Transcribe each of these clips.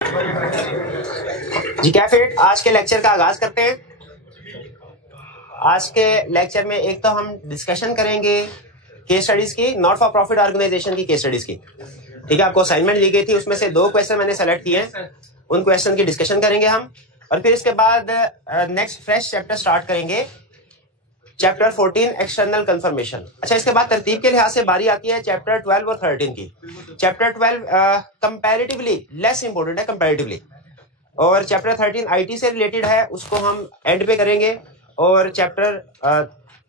जी कैफेट, आज के लेक्चर का आगाज करते हैं। आज के लेक्चर में एक तो हम डिस्कशन करेंगे केस स्टडीज की, नॉट फॉर प्रॉफिट ऑर्गेनाइजेशन की केस स्टडीज की। ठीक है, आपको असाइनमेंट ली गई थी, उसमें से 2 क्वेश्चन मैंने सेलेक्ट किए हैं, उन क्वेश्चन की डिस्कशन करेंगे हम। और फिर इसके बाद नेक्स्ट फ्रेश चैप्टर स्टार्ट करेंगे, चैप्टर 14 एक्सटर्नल कंफर्मेशन। अच्छा, इसके बाद तरतीब के लिहाज से बारी आती है चैप्टर 12 और 13 की। चैप्टर 12 कंपैरेटिवली लेस इंपॉर्टेंट है कंपैरेटिवली, और चैप्टर 13 आईटी से रिलेटेड है, उसको हम एंड पे करेंगे। और चैप्टर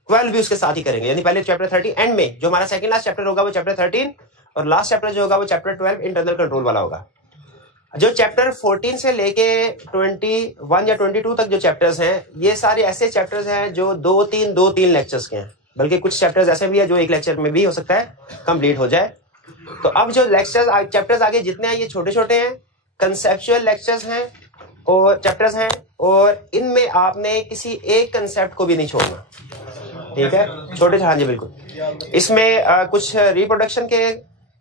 12 भी उसके साथ ही करेंगे, यानी पहले चैप्टर 13 एंड में जो हमारा सेकंड लास्ट चैप्टर होगा वो चैप्टर 13, और लास्ट चैप्टर जो होगा वो चैप्टर 12 इंटरनल कंट्रोल वाला होगा। जो चैप्टर 14 से लेके 21 या 22 तक जो चैप्टर्स हैं, ये सारे ऐसे चैप्टर्स हैं जो 2-3 लेक्चर्स के हैं, बल्कि कुछ चैप्टर्स ऐसे भी है जो एक लेक्चर में भी हो सकता है कंप्लीट हो जाए। तो अब जो लेक्चर्स चैप्टर्स आगे जितने हैं ये छोटे छोटे हैं, कंसेप्चुअल लेक्चर्स हैं और चैप्टर्स हैं, और इनमें आपने किसी एक कंसेप्ट को भी नहीं छोड़ना। ठीक है, छोटे, हाँ जी बिल्कुल। इसमें कुछ रिप्रोडक्शन के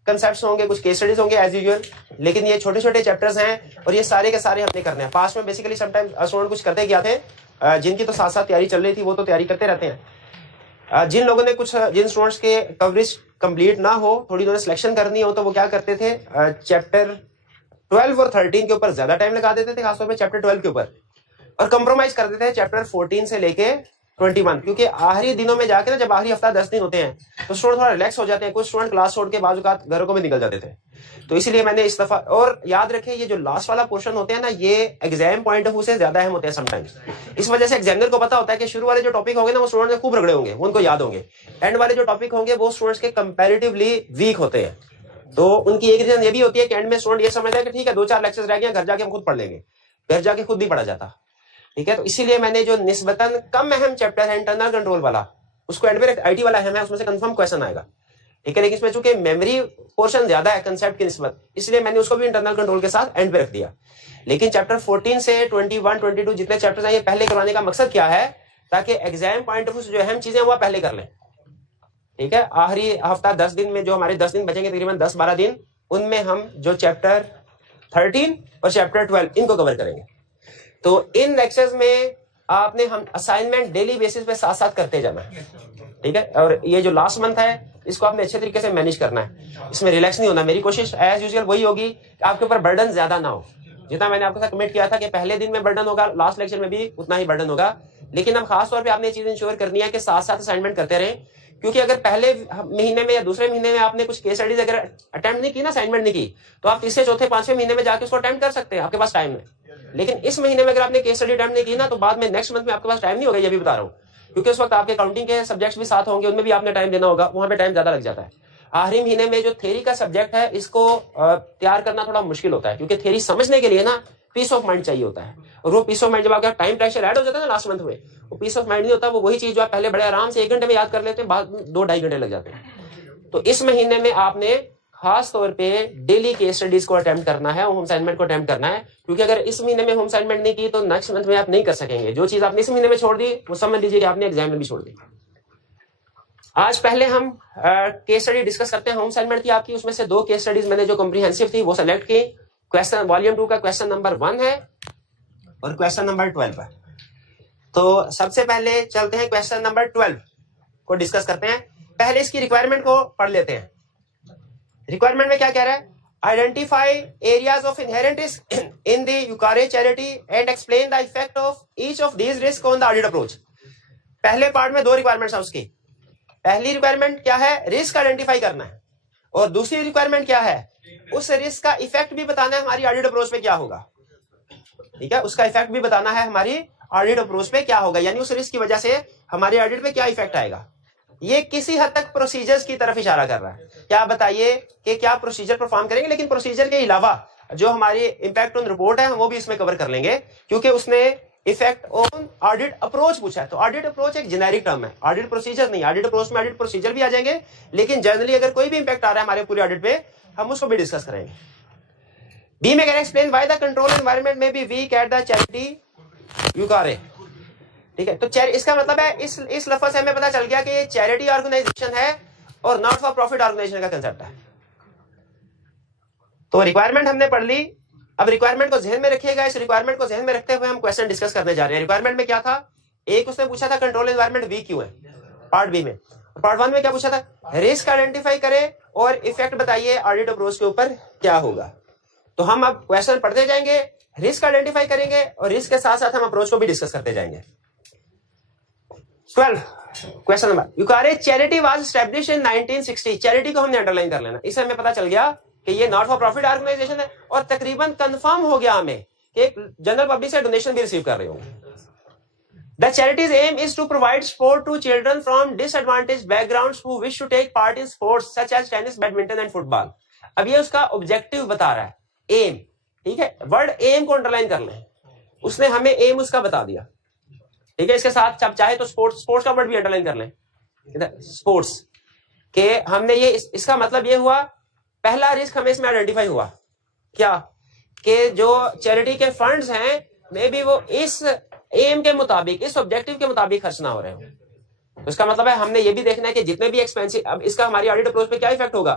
कंसेप्ट्स होंगे, कुछ केस स्टडीज होंगे एज यूजुअल, लेकिन ये छोटे छोटे चैप्टर्स हैं और ये सारे के सारे हमने करने हैं। पास में बेसिकली समटाइम स्टूडेंट कुछ करते क्या थे, जिनकी तो साथ साथ तैयारी चल रही थी वो तो तैयारी करते रहते हैं। जिन लोगों ने जिन स्टूडेंट्स के कवरेज कंप्लीट ना हो, थोड़ी उन्होंने सिलेक्शन करनी हो, तो वो क्या करते थे, चैप्टर 12 और 13 के ऊपर ज्यादा टाइम लगा देते थे, खासतौर पे चैप्टर 12 के ऊपर, और कंप्रोमाइज कर देते थे चैप्टर 14 से लेके 21, क्योंकि आखिरी दिनों में जाके ना, जब आखिरी हफ्ता 10 दिन होते हैं, तो स्टूडेंट थोड़ा रिलैक्स हो जाते हैं। कुछ स्टूडेंट क्लास छोड़ के बाजुकात घरों को भी निकल जाते थे, तो इसीलिए मैंने इस दफा, और याद रखें ये जो लास्ट वाला पोर्शन होते हैं ना, ये एग्जाम पॉइंट ऑफ व्यू से ज्यादा अहम होते हैं समटाइम्स। इस वजह से एग्जामिनर को पता होता है कि शुरू वाले जो टॉपिक होंगे ना वो स्टूडेंट खूब रगड़े होंगे, उनको याद होंगे। एंड वाले जो टॉपिक होंगे वो स्टूडेंट्स के कंपेरेटिवली वीक होते हैं। तो उनकी एक रीजन ये भी होती है कि एंड में स्टूडेंट ये समझता है कि ठीक है 2-4 लेक्चर्स रह गए, घर जाके हम खुद पढ़ लेंगे, घर जाके खुद नहीं पढ़ा जाता। ठीक है, तो इसीलिए मैंने जो निस्बतन कम अहम चैप्टर है इंटरनल कंट्रोल वाला, उसको एंड में, आईटी वाला अहम है, उसमें से कंफर्म क्वेश्चन आएगा। ठीक है, लेकिन इसमें चूंकि मेमोरी पोर्शन ज्यादा है कंसेप्ट की निस्बत, इसलिए मैंने उसको भी इंटरनल कंट्रोल के साथ एंड पे रख दिया। लेकिन चैप्टर 14 से 21, 22 जितने चैप्टर्स हैं, ये पहले करवाने का मकसद क्या है, ताकि एग्जाम पॉइंट ऑफ व्यू से जो अहम चीजें वो पहले कर लें। ठीक है, आखिरी हफ्ता 10 दिन में जो हमारे 10 दिन बचेंगे, तकरीबन 10-12 दिन, उनमें हम जो चैप्टर 13 और चैप्टर 12 इनको कवर करेंगे। तो इन लेक्चर्स में आपने हम असाइनमेंट डेली बेसिस पे साथ साथ करते जाना है। ठीक है, और ये जो लास्ट मंथ है इसको आपने अच्छे तरीके से मैनेज करना है, इसमें रिलैक्स नहीं होना। मेरी कोशिश एज यूजुअल वही होगी कि आपके ऊपर बर्डन ज्यादा ना हो। जितना मैंने आपके साथ कमिट किया था कि पहले दिन में बर्डन होगा, लास्ट लेक्चर में भी उतना ही बर्डन होगा, लेकिन अब खास तौर पे आपने ये चीज इंश्योर करनी है कि साथ साथ असाइनमेंट करते रहें। क्योंकि अगर पहले महीने में या दूसरे महीने में आपने कुछ केस स्टडीज अगर अटेम्प्ट नहीं की ना, असाइनमेंट नहीं की, तो आप तीसरे चौथे पांचवें महीने में जाके उसको अटेम्प्ट कर सकते हैं, आपके पास टाइम है। लेकिन इस महीने में अगर आपने केस स्टडी अटेम्प्ट नहीं की ना, तो बाद में नेक्स्ट मंथ में आपके पास टाइम नहीं होगा, ये भी बता रहा हूँ, क्योंकि उस वक्त आपके काउंटिंग के सब्जेक्ट्स भी साथ होंगे, उनमें भी आपने टाइम देना होगा, वहां पे टाइम ज्यादा लग जाता है। आखिरी महीने में जो थ्योरी का सब्जेक्ट है, इसको तैयार करना थोड़ा मुश्किल होता है, क्योंकि थ्योरी समझने के लिए ना पीस ऑफ माइंड चाहिए होता है, और वो पीस ऑफ माइंड जब आपका टाइम प्रेशर ऐड हो जाता है ना लास्ट मंथ में, वो पीस ऑफ माइंड नहीं होता। वो वही चीज जो आप पहले बड़े आराम से 1 घंटे में याद कर लेते हैं, बाद 2-2.5 घंटे लग जाते हैं। तो इस महीने में आपने खास तौर पे डेली केस स्टडीज को अटेम्प्ट करना है, होम असाइनमेंट को अटेम्प्ट करना है, क्योंकि अगर इस महीने में होम असाइनमेंट नहीं की तो नेक्स्ट मंथ में आप नहीं कर सकेंगे। जो चीज आपने इस महीने में छोड़ दी वो समझ लीजिए कि आपने एग्जाम में भी छोड़ दी। आज पहले हम केस स्टडी डिस्कस करते हैं होम असाइनमेंट की आपकी। उसमें से 2 केस स्टडीज मैंने जो कॉम्प्रिहेंसिव थी वो सेलेक्ट की। क्वेश्चन वॉल्यूम 2 का क्वेश्चन नंबर 1 है और क्वेश्चन नंबर 12 है। तो सबसे पहले चलते हैं क्वेश्चन नंबर 12 को डिस्कस करते हैं। पहले इसकी रिक्वायरमेंट को पढ़ लेते हैं। रिक्वायरमेंट में क्या कह रहा है, identify areas of inherent risk in the Eucare charity and explain the effect of each of these risk on the audit approach. पहले पार्ट में 2 रिक्वायरमेंट्स है उसकी। पहली रिक्वायरमेंट क्या है, रिस्क आइडेंटिफाई करना है, और दूसरी रिक्वायरमेंट क्या है, उस रिस्क का इफेक्ट भी बताना है हमारी ऑडिट अप्रोच पे क्या होगा। ठीक है, उसका इफेक्ट भी बताना है हमारी ऑडिट अप्रोच पे क्या होगा, यानी उस रिस्क की वजह से हमारी ऑडिट पे क्या इफेक्ट आएगा। ये किसी हद तक प्रोसीजर्स की तरफ इशारा कर रहा है। क्या बताइए कि क्या प्रोसीजर परफॉर्म करेंगे, लेकिन प्रोसीजर के अलावा जो हमारी इंपैक्ट ऑन रिपोर्ट है वो भी इसमें कवर कर लेंगे, क्योंकि उसने इफेक्ट ऑन ऑडिट अप्रोच पूछा है। तो ऑडिट अप्रोच एक जेनेरिक टर्म है, ऑडिट प्रोसीजर नहीं। ऑडिट अप्रोच में ऑडिट प्रोसीजर भी आ जाएंगे, लेकिन जनरली अगर कोई भी इंपैक्ट आ रहा है हमारे पूरे ऑडिट पे, हम उसको भी डिस्कस करेंगे। बी में कह रहे हैं explain why the control environment में be weak at the charity Eucare. ठीक है, तो इसका मतलब है इस लफ्ज से हमें पता चल गया कि ये चैरिटी ऑर्गेनाइजेशन है और नॉट फॉर प्रॉफिट ऑर्गेनाइजेशन का कंसेप्ट है। तो रिक्वायरमेंट हमने पढ़ ली, अब रिक्वायरमेंट को ध्यान में रखिएगा, इस रिक्वायरमेंट को ध्यान में रखते हुए हम क्वेश्चन डिस्कस करने जा रहे हैं। रिक्वायरमेंट में क्या था, एक उसने पूछा था कंट्रोल एनवायरनमेंट वीक क्यों है, पार्ट बी में। पार्ट वन में क्या पूछा था, रिस्क आइडेंटिफाई करें और इफेक्ट बताइए ऑडिट अप्रोच के ऊपर क्या होगा। तो हम अब क्वेश्चन पढ़ते जाएंगे, रिस्क आइडेंटिफाई करेंगे और रिस्क के साथ साथ हम अप्रोच को भी डिस्कस करते जाएंगे। 12 question number, Eucare charity was established in 1960। Charity को हमने अंडरलाइन कर लेना, इससे हमें पता चल गया कि ये नॉट फॉर प्रॉफिट ऑर्गेनाइजेशन है और तकरीबन कंफर्म हो गया हमें कि जनरल पब्लिक से डोनेशन भी रिसीव कर रहे होंगे। The charity's aim is to provide sport to children from disadvantaged backgrounds who wish to take part in sports such as tennis, badminton and football। अब ये उसका ऑब्जेक्टिव बता रहा है, एम, ठीक है, वर्ड एम को अंडरलाइन कर लें, उसने हमें एम उसका बता दिया, ठीक है। इसके साथ जब चाहे तो स्पोर्ट्स का वर्ड भी अंडरलाइन कर लें, स्पोर्ट्स के हमने ये इसका मतलब ये हुआ, पहला रिस्क हमें इसमें आइडेंटिफाई हुआ क्या, कि जो चैरिटी के फंड्स हैं मे बी वो इस एम के मुताबिक, इस ऑब्जेक्टिव के मुताबिक खर्च ना हो रहे हो। तो इसका मतलब है हमने ये भी देखना है कि जितने भी एक्सपेंसिव, अब इसका हमारी ऑडिट अप्रोच पे क्या इफेक्ट होगा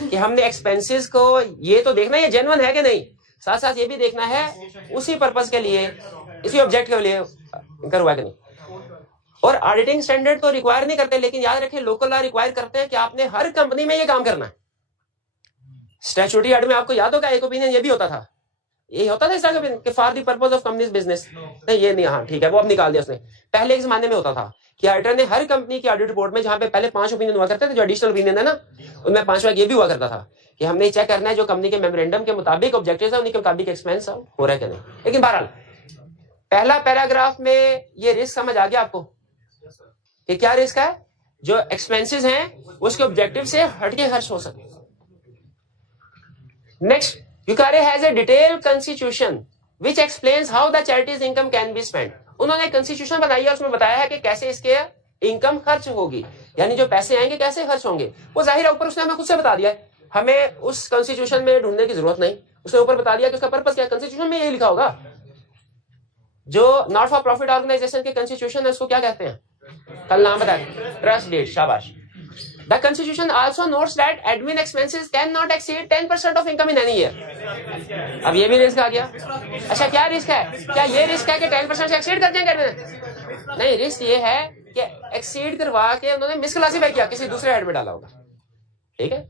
कि हमने एक्सपेंसेस को ये तो देखना है ये जेन्युइन है कि नहीं, साथ साथ ये भी देखना है उसी पर्पस के लिए, इसी ऑब्जेक्ट के लिए कर हुआ कि नहीं। और ऑडिटिंग स्टैंडर्ड तो रिक्वायर नहीं करते, लेकिन याद रखें लोकल लॉ रिक्वायर करते हैं कि आपने हर कंपनी में ये काम करना है। स्टैट्यूटरी एक्ट में आपको याद होगा एक ओपिनियन ये भी होता था, ये होता था इसका कि for the purpose of companies business, नहीं ये नहीं, हाँ ठीक है वो अब निकाल दिया उसने। पहले एक जमाने में होता था कि ऑडिटर ने हर कंपनी की ऑडिट रिपोर्ट में, जहां पे पहले 5 ओपिनियन हुआ करते थे, जो एडिशनल ओपिनियन है ना, उनमें 5वां ये भी हुआ करता था कि हमने चेक करना है जो कंपनी के मेमोरेंडम के मुताबिक ऑब्जेक्टिव्स है उन्हीं के मुताबिक एक्सपेंस हो रहा है कि नहीं। लेकिन बहरहाल पहला पैराग्राफ में ये रिस्क समझ आ गया आपको कि क्या रिस्क है, जो एक्सपेंसेस हैं उसके ऑब्जेक्टिव से हटके खर्च हो सके। Next, Eucare has a detailed constitution which explains how the charity's income can be spent. उन्होंने कॉन्स्टिट्यूशन बनाई है, उसमें बताया है कि कैसे इसके इनकम खर्च होगी, यानी जो पैसे आएंगे कैसे खर्च होंगे। वो जाहिर है ऊपर उसने हमें खुद से बता दिया है, हमें उस कॉन्स्टिट्यूशन में ढूंढने की जरूरत नहीं, उसने ऊपर बता दिया कि उसका पर्पस क्या है। कॉन्स्टिट्यूशन में यही लिखा होगा, जो नॉट फॉर प्रॉफिट ऑर्गेनाइजेशन के कॉन्स्टिट्यूशन है उसको क्या कहते हैं, कल नाम बताया, ट्रस्ट डीड, शाबाश। The Constitution also notes that admin expenses cannot exceed 10% of income in any year। अब ये भी रिस्क आ गया। अच्छा क्या रिस्क है, क्या ये रिस्क है कि 10% से एक्सीड कर जाएंगे? नहीं, रिस्क ये है कि एक्सीड करवा के उन्होंने मिसक्लासिफाई किया, किसी दूसरे हेड में डाला होगा, ठीक है।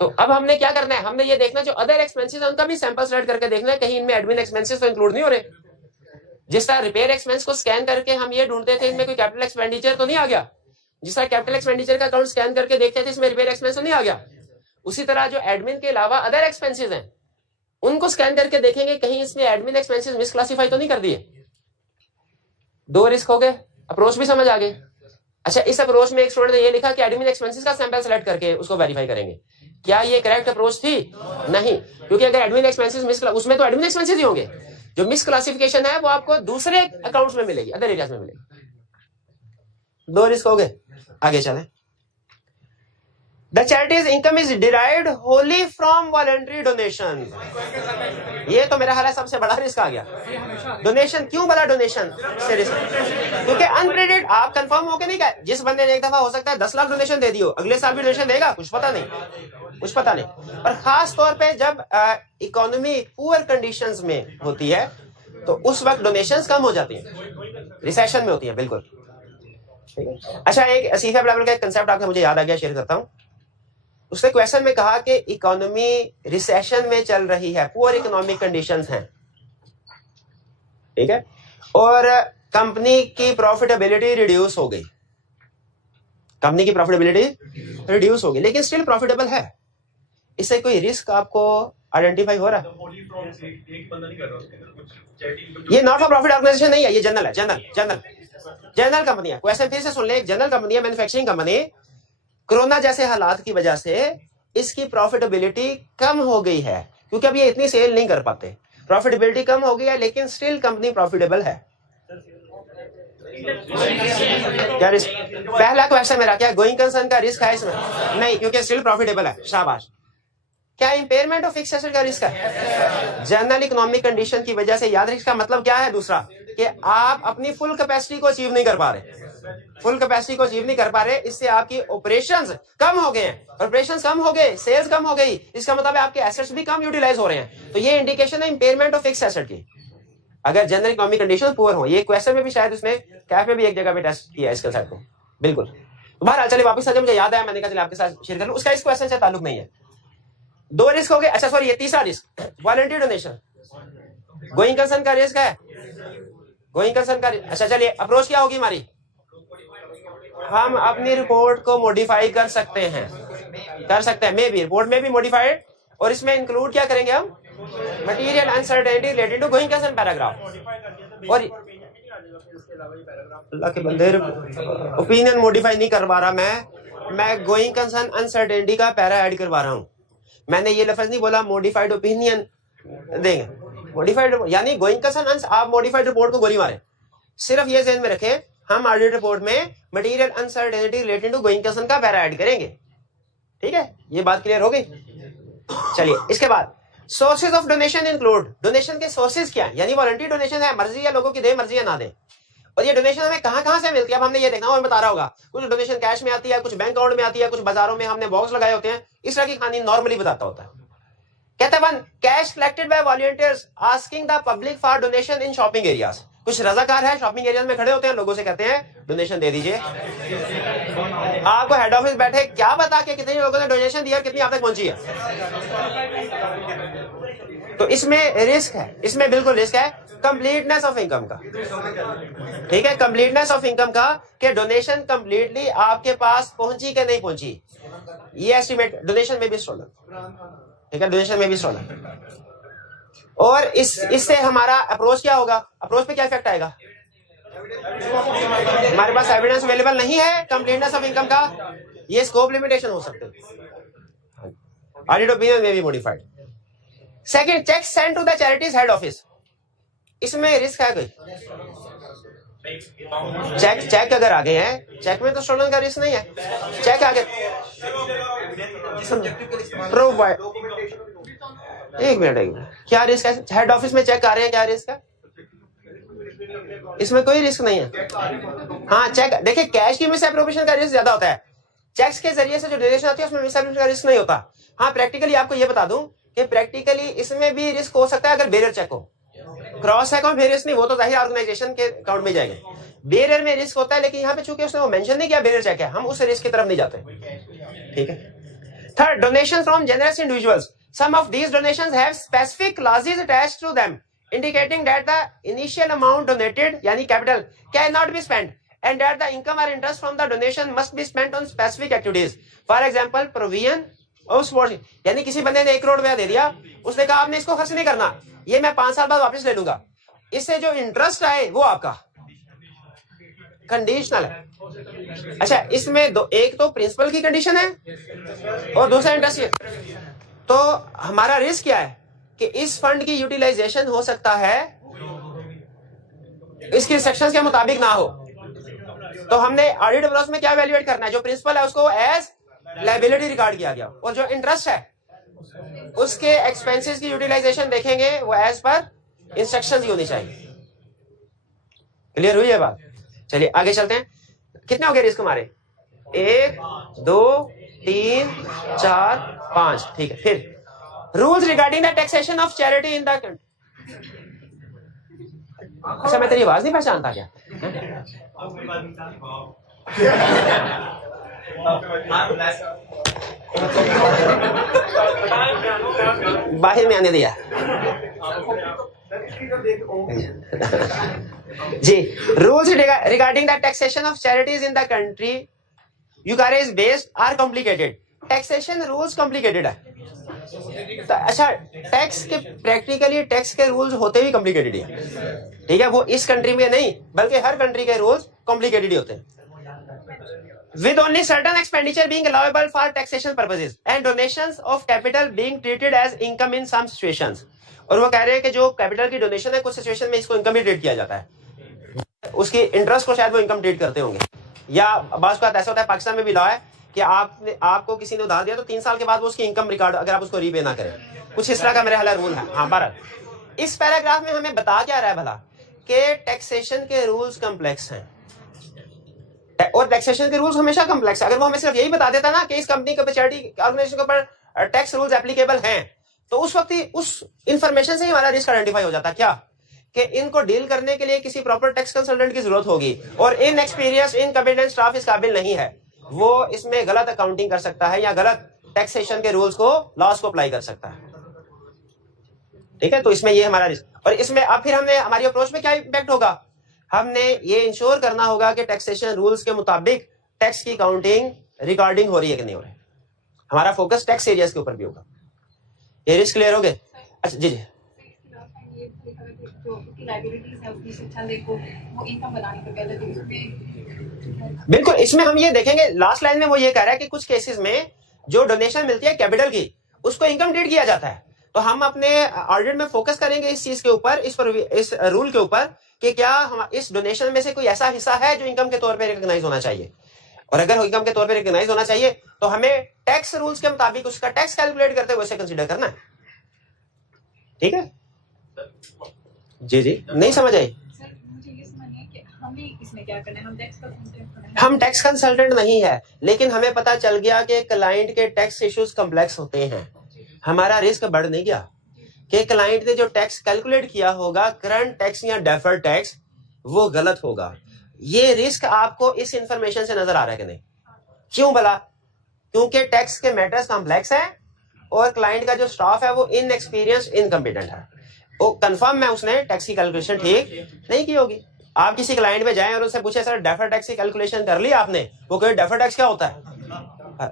तो अब हमने क्या करना है, हमने ये देखना जो अदर एक्सपेंसेस है उनका भी सैंपल सेलेक्ट करके देखना है कहीं इनमें एडमिन एक्सपेंसेस तो इंक्लूड नहीं हो रहे। जिस तरह रिपेयर एक्सपेंस को स्कैन करके हम ये ढूंढते थे इनमें कोई कैपिटल एक्सपेंडिचर तो नहीं आ गया, जिस तरह कैपिटल एक्सपेंडिचर का अकाउंट स्कैन करके देखते थे इसमें रिपेयर एक्सपेंस तो नहीं आ गया, उसी तरह जो एडमिन के अलावा अदर एक्सपेंसेस हैं उनको स्कैन करके देखेंगे कहीं इसमें एडमिन एक्सपेंसेस मिसक्लासिफाई तो नहीं कर दिए। 2 रिस्क हो गए, अप्रोच भी समझ आ गए। अच्छा, इस अप्रोच में एक स्टूडेंट ने ये लिखा कि एडमिन एक्सपेंसेस का सैंपल सेलेक्ट करके उसको वेरीफाई करेंगे। क्या ये करेक्ट अप्रोच थी? नहीं, क्योंकि अगर एडमिन एक्सपेंसेस उसमें तो एडमिन एक्सपेंसेस ही होंगे, जो मिसक्लासिफिकेशन है वो आपको दूसरे अकाउंट्स में मिलेगी, अदर एरियाज में मिलेगी। 2 रिस्क हो गए, आगे चलें। The charity's income is derived wholly from voluntary donation। ये तो मेरा ख्याल है सबसे बड़ा रिस्क आ गया। डोनेशन क्यों बोला, डोनेशन से रिस्क क्योंकि अनप्रेडिक्ट, आप कंफर्म हो के नहीं कहा, जिस बंदे ने एक दफा हो सकता है 10 लाख डोनेशन दे दियो, अगले साल भी डोनेशन देगा, कुछ पता नहीं। और खास तौर पे जब इकोनॉमी पुअर कंडीशंस में होती है तो उस वक्त डोनेशंस कम हो जाती हैं, रिसेशन में होती है, बिल्कुल। अच्छा, एक सीफा लेवल का एक कंसेप्ट आपको मुझे याद आ गया, शेयर करता हूं। उसने क्वेश्चन में कहा कि इकोनॉमी रिसेशन में चल रही है, पुअर इकोनॉमिक कंडीशंस हैं, ठीक है, और कंपनी की प्रॉफिटेबिलिटी रिड्यूस हो गई, लेकिन स्टिल प्रॉफिटेबल है। इससे कोई रिस्क आपको आइडेंटिफाई हो रहा है? ये नॉट फॉर प्रॉफिट ऑर्गेनाइजेशन नहीं है, ये जनरल है, जनरल कंपनी है। क्वेश्चन फिर से सुन ले, एक जनरल कंपनी है, मैन्युफैक्चरिंग कंपनी, कोरोना जैसे हालात की वजह से इसकी प्रॉफिटेबिलिटी कम हो गई है, क्योंकि अब ये इतनी सेल नहीं कर पाते, प्रॉफिटेबिलिटी कम हो गई है, लेकिन स्टिल कंपनी प्रॉफिटेबल है। क्या रिस्क? पहला क्वेश्चन मेरा, क्या गोइंग कंसर्न का रिस्क है इसमें? नहीं, क्योंकि स्टिल प्रॉफिटेबल है, शाबाश। क्या इंपेयरमेंट ऑफ फिक्स्ड एसेट का रिस्क है? जनरल इकोनॉमिक कंडीशन की वजह से। याद रिस्क का मतलब क्या है? दूसरा, कि आप अपनी फुल कैपेसिटी को अचीव नहीं कर पा रहे, फुल कैपेसिटी को अचीव नहीं कर पा रहे, इससे आपकी ऑपरेशंस कम हो गए हैं, ऑपरेशंस कम हो गए, सेल्स कम हो गई, इसका मतलब आपके एसेट्स भी कम यूटिलाइज हो रहे हैं, तो ये इंडिकेशन है इंपेयरमेंट ऑफ फिक्स एसेट की, अगर जनरल इकोनॉमिक कंडीशन पुअर हो। ये क्वेश्चन में भी शायद उसमें कैफ में भी एक जगह पे टेस्ट किया है इसके साथ को, बिल्कुल। तो बहरहाल चलिए वापस मुझे याद आया, मैंने कहा चलिए आपके साथ शेयर कर लूं, उसका इस क्वेश्चन से ताल्लुक नहीं है। दो रिस्क हो गए, अच्छा सॉरी, ये तीसरा risk voluntary donation. Going concern का रिस्क है, गोइंग कंसर्न का। अच्छा चलिए अप्रोच क्या होगी हमारी, हम अपनी रिपोर्ट को मॉडिफाई कर सकते हैं, मे बी रिपोर्ट में भी मॉडिफाइड, और इसमें इंक्लूड क्या करेंगे हम, material uncertainty related to going concern paragraph. और अल्लाह के बंदे ओपिनियन मॉडिफाई नहीं करवा रहा मैं गोइंग कंसर्न अनसर्टेनिटी का पैरा ऐड करवा रहा हूं। मैंने ये लफ्ज नहीं बोला मॉडिफाइड ओपिनियन देंगे, मॉडिफाइड यानी गोइंग कंसर्न, आप मॉडिफाइड रिपोर्ट को गोली मारे। सिर्फ ये ज़हन में रखें, हम ऑडिट रिपोर्ट में material uncertainty related to going concern का पैरा ऐड करेंगे, ठीक है, ये बात क्लियर हो गई। चलिए इसके बाद sources of donation include, donation के सोर्सेज क्या है, यानी वॉलंटरी डोनेशन है, मर्जी या लोगों की दे, मर्जी या ना दे, और ये डोनेशन हमें कहां से मिलती है, अब हमने ये देखना, और बता रहा होगा, कुछ डोनेशन कैश में आती है, कुछ बैंक अकाउंट में आती है, कुछ बाजारों में हमने बॉक्स लगाए होते हैं, इस तरह की कहानी नॉर्मली बताता होता है। कहते हैं cash collected by volunteers asking the public for donation in shopping areas. कुछ रजाकार है शॉपिंग एरिया में खड़े होते हैं, लोगों से कहते हैं डोनेशन दे दीजिए। आपको हेड ऑफिस बैठे क्या बता के कितने लोगों ने डोनेशन दिया और कितनी आप तक पहुंची है, तो इसमें रिस्क है, इसमें बिल्कुल रिस्क है कंप्लीटनेस ऑफ इनकम का, ठीक है, कंप्लीटनेस ऑफ इनकम का, कि डोनेशन कंप्लीटली आपके पास पहुंची कि नहीं पहुंची, ये एस्टिमेट डोनेशन में भी स्टोलन, ठीक है, डोनेशन में भी स्टोलन। और इससे हमारा अप्रोच क्या होगा, अप्रोच पे क्या इफेक्ट आएगा, हमारे पास एविडेंस अवेलेबल नहीं है कंप्लीटनेस ऑफ इनकम का, ये स्कोप लिमिटेशन हो सकते हैं, ऑडिट ओपिनियन में भी modified. Second, check send to the charities head office, इसमें रिस्क है कोई, चेक अगर आ गए हैं, चेक में तो स्टोलन का रिस्क नहीं है, चेक आ गए, एक मिनट क्या रिस्क है, हेड ऑफिस में चेक आ रहे हैं, क्या रिस्क है, इसमें कोई रिस्क नहीं है। हाँ चेक देखिए, कैश की मिसएप्रोप्रिएशन का रिस्क ज्यादा होता है, चेक्स के जरिए से जो डोनेशन आती है उसमें मिसएप्रोप्रिएशन का रिस्क नहीं होता। हाँ प्रैक्टिकली आपको ये बता दूं कि प्रैक्टिकली इसमें भी रिस्क हो सकता है अगर बेरियर चेक हो, क्रॉस चेक में रिस्क नहीं, वो तो जाहिर ऑर्गेनाइजेशन के अकाउंट में जाएंगे, बेरियर में रिस्क होता है, लेकिन यहाँ पे चूंकि उसने वो मेंशन नहीं किया बेरियर चेक है, हम उस रिस्क की तरफ नहीं जाते, ठीक है। Third, donation from generous individuals, some of these donations have specific clauses attached to them indicating that the initial amount donated yani capital cannot be spent and that the income or interest from the donation must be spent on specific activities, for example provision of sports, यानी किसी बंदे ने 1 करोड़ रुपया दे दिया, उसने कहा आपने इसको खर्च नहीं करना, ये मैं 5 साल बाद वापस ले लूंगा, इससे जो इंटरेस्ट आए वो आपका कंडीशनल है। अच्छा इसमें एक तो प्रिंसिपल की कंडीशन है और दूसरा इंटरेस्ट, तो हमारा रिस्क क्या है कि इस फंड की यूटिलाइजेशन हो सकता है इसके इंस्ट्रक्शंस के मुताबिक ना हो, तो हमने ऑडिट अप्रोच में क्या वैल्यूएट करना है, जो प्रिंसिपल है उसको एज लायबिलिटी रिकॉर्ड किया गया, और जो इंटरेस्ट है उसके एक्सपेंसेस की यूटिलाइजेशन देखेंगे वो एज पर इंस्ट्रक्शंस ही होनी चाहिए। क्लियर हुई है बात, चलिए आगे चलते हैं। कितने हो गए रिस्क हमारे, 1 2 3 4 5, ठीक है। फिर rules regarding the taxation of charity in the country, अच्छा मैं तेरी आवाज नहीं पहचानता क्या, बाहर में आने दिया जी। Rules regarding the taxation of charities in the country Eucare is based are complicated, taxation rules complicated है, तो अच्छा टैक्स के प्रैक्टिकली टैक्स के रूल्स होते भी कॉम्प्लिकेटेड है, ठीक है, वो इस कंट्री में नहीं बल्कि हर कंट्री के रूल्स कॉम्प्लिकेटेड ही होते हैं। with only certain expenditure being allowable for taxation purposes and donations of capital being treated as income in some situations, और वो कह रहे हैं कि जो कैपिटल की डोनेशन है कुछ सिचुएशन में इसको इनकम भी ट्रीट किया जाता है, उसकी इंटरेस्ट को शायद वो इनकम ट्रीट करते होंगे, या बात ऐसा होता है पाकिस्तान में भी लॉ है कि आपको किसी ने उधार दिया तो 3 साल के बाद वो उसकी इनकम रिकॉर्ड अगर आप उसको रीपे ना करें, कुछ इस तरह का मेरे ख्याल रूल है। हाँ भारत इस पैराग्राफ में हमें बता क्या रहा है भला कि टैक्सेशन के रूल्स कॉम्प्लेक्स हैं, और टैक्सेशन के रूल्स हमेशा कम्प्लेक्स है। अगर वो हमें सिर्फ यही बता देता ना कि इस कंपनी के चैरिटी ऑर्गेनाइजेशन के ऊपर टैक्स रूल्स एप्लीकेबल हैं, तो उस वक्त ही उस इंफॉर्मेशन से ही हमारा रिस्क आइडेंटिफाई हो जाता। क्या कि इनको डील करने के लिए किसी प्रॉपर टैक्स कंसल्टेंट की जरूरत होगी और इन एक्सपीरियंस इनकॉम्पिटेंट स्टाफ इस काबिल नहीं है, वो इसमें गलत अकाउंटिंग कर सकता है या गलत टैक्सेशन के रूल्स को, लॉस को अप्लाई कर सकता है। ठीक है, तो इसमें ये हमारा रिस्क। और इसमें अब फिर हमने हमारी अप्रोच में क्या इम्पैक्ट होगा, हमने ये इंश्योर करना होगा कि टैक्सेशन रूल्स के मुताबिक टैक्स की काउंटिंग रिकॉर्डिंग हो रही है कि नहीं हो रही है। हमारा फोकस टैक्स एरियाज के ऊपर भी होगा। ये रिस्क क्लियर हो गए? अच्छा जी जी। बिल्कुल, इसमें हम ये देखेंगे लास्ट लाइन में वो ये कह रहा है कि कुछ केसेस में जो डोनेशन मिलती है कैपिटल की, उसको इनकम ट्रीट किया जाता है। तो हम अपने ऑडिट में फोकस करेंगे इस चीज के ऊपर, इस रूल के ऊपर कि क्या हम इस डोनेशन में से कोई ऐसा हिस्सा है जो इनकम के तौर पे रिकॉग्नाइज होना चाहिए, और अगर इनकम के तौर पे रिकॉग्नाइज होना चाहिए तो हमें टैक्स रूल्स के मुताबिक उसका टैक्स कैलकुलेट करते हुए उसे कंसीडर करना है। ठीक है जी जी, नहीं समझ आई? इसमें क्या करना है? हम टैक्स कंसल्टेंट नहीं है, लेकिन हमें पता चल गया कि क्लाइंट के टैक्स इश्यूज कॉम्प्लेक्स होते हैं। हमारा रिस्क बढ़ नहीं गया कि क्लाइंट ने जो टैक्स कैलकुलेट किया होगा, करंट टैक्स या डेफर्ड टैक्स, वो गलत होगा। ये रिस्क आपको इस इंफॉर्मेशन से नजर आ रहा है कि नहीं? क्यों भला? क्योंकि टैक्स के मैटर्स कॉम्प्लेक्स है और क्लाइंट का जो स्टाफ है वो इनएक्सपीरियंस, इनकम्पिटेंट है। वो कंफर्म है उसने टैक्स की कैलकुलेशन ठीक नहीं की होगी। आप किसी क्लाइंट पे जाएं और उससे पूछे सर डेफर्ड टैक्स की कैलकुलेशन कर ली आपने, वो कहे डेफर्ड टैक्स क्या होता है?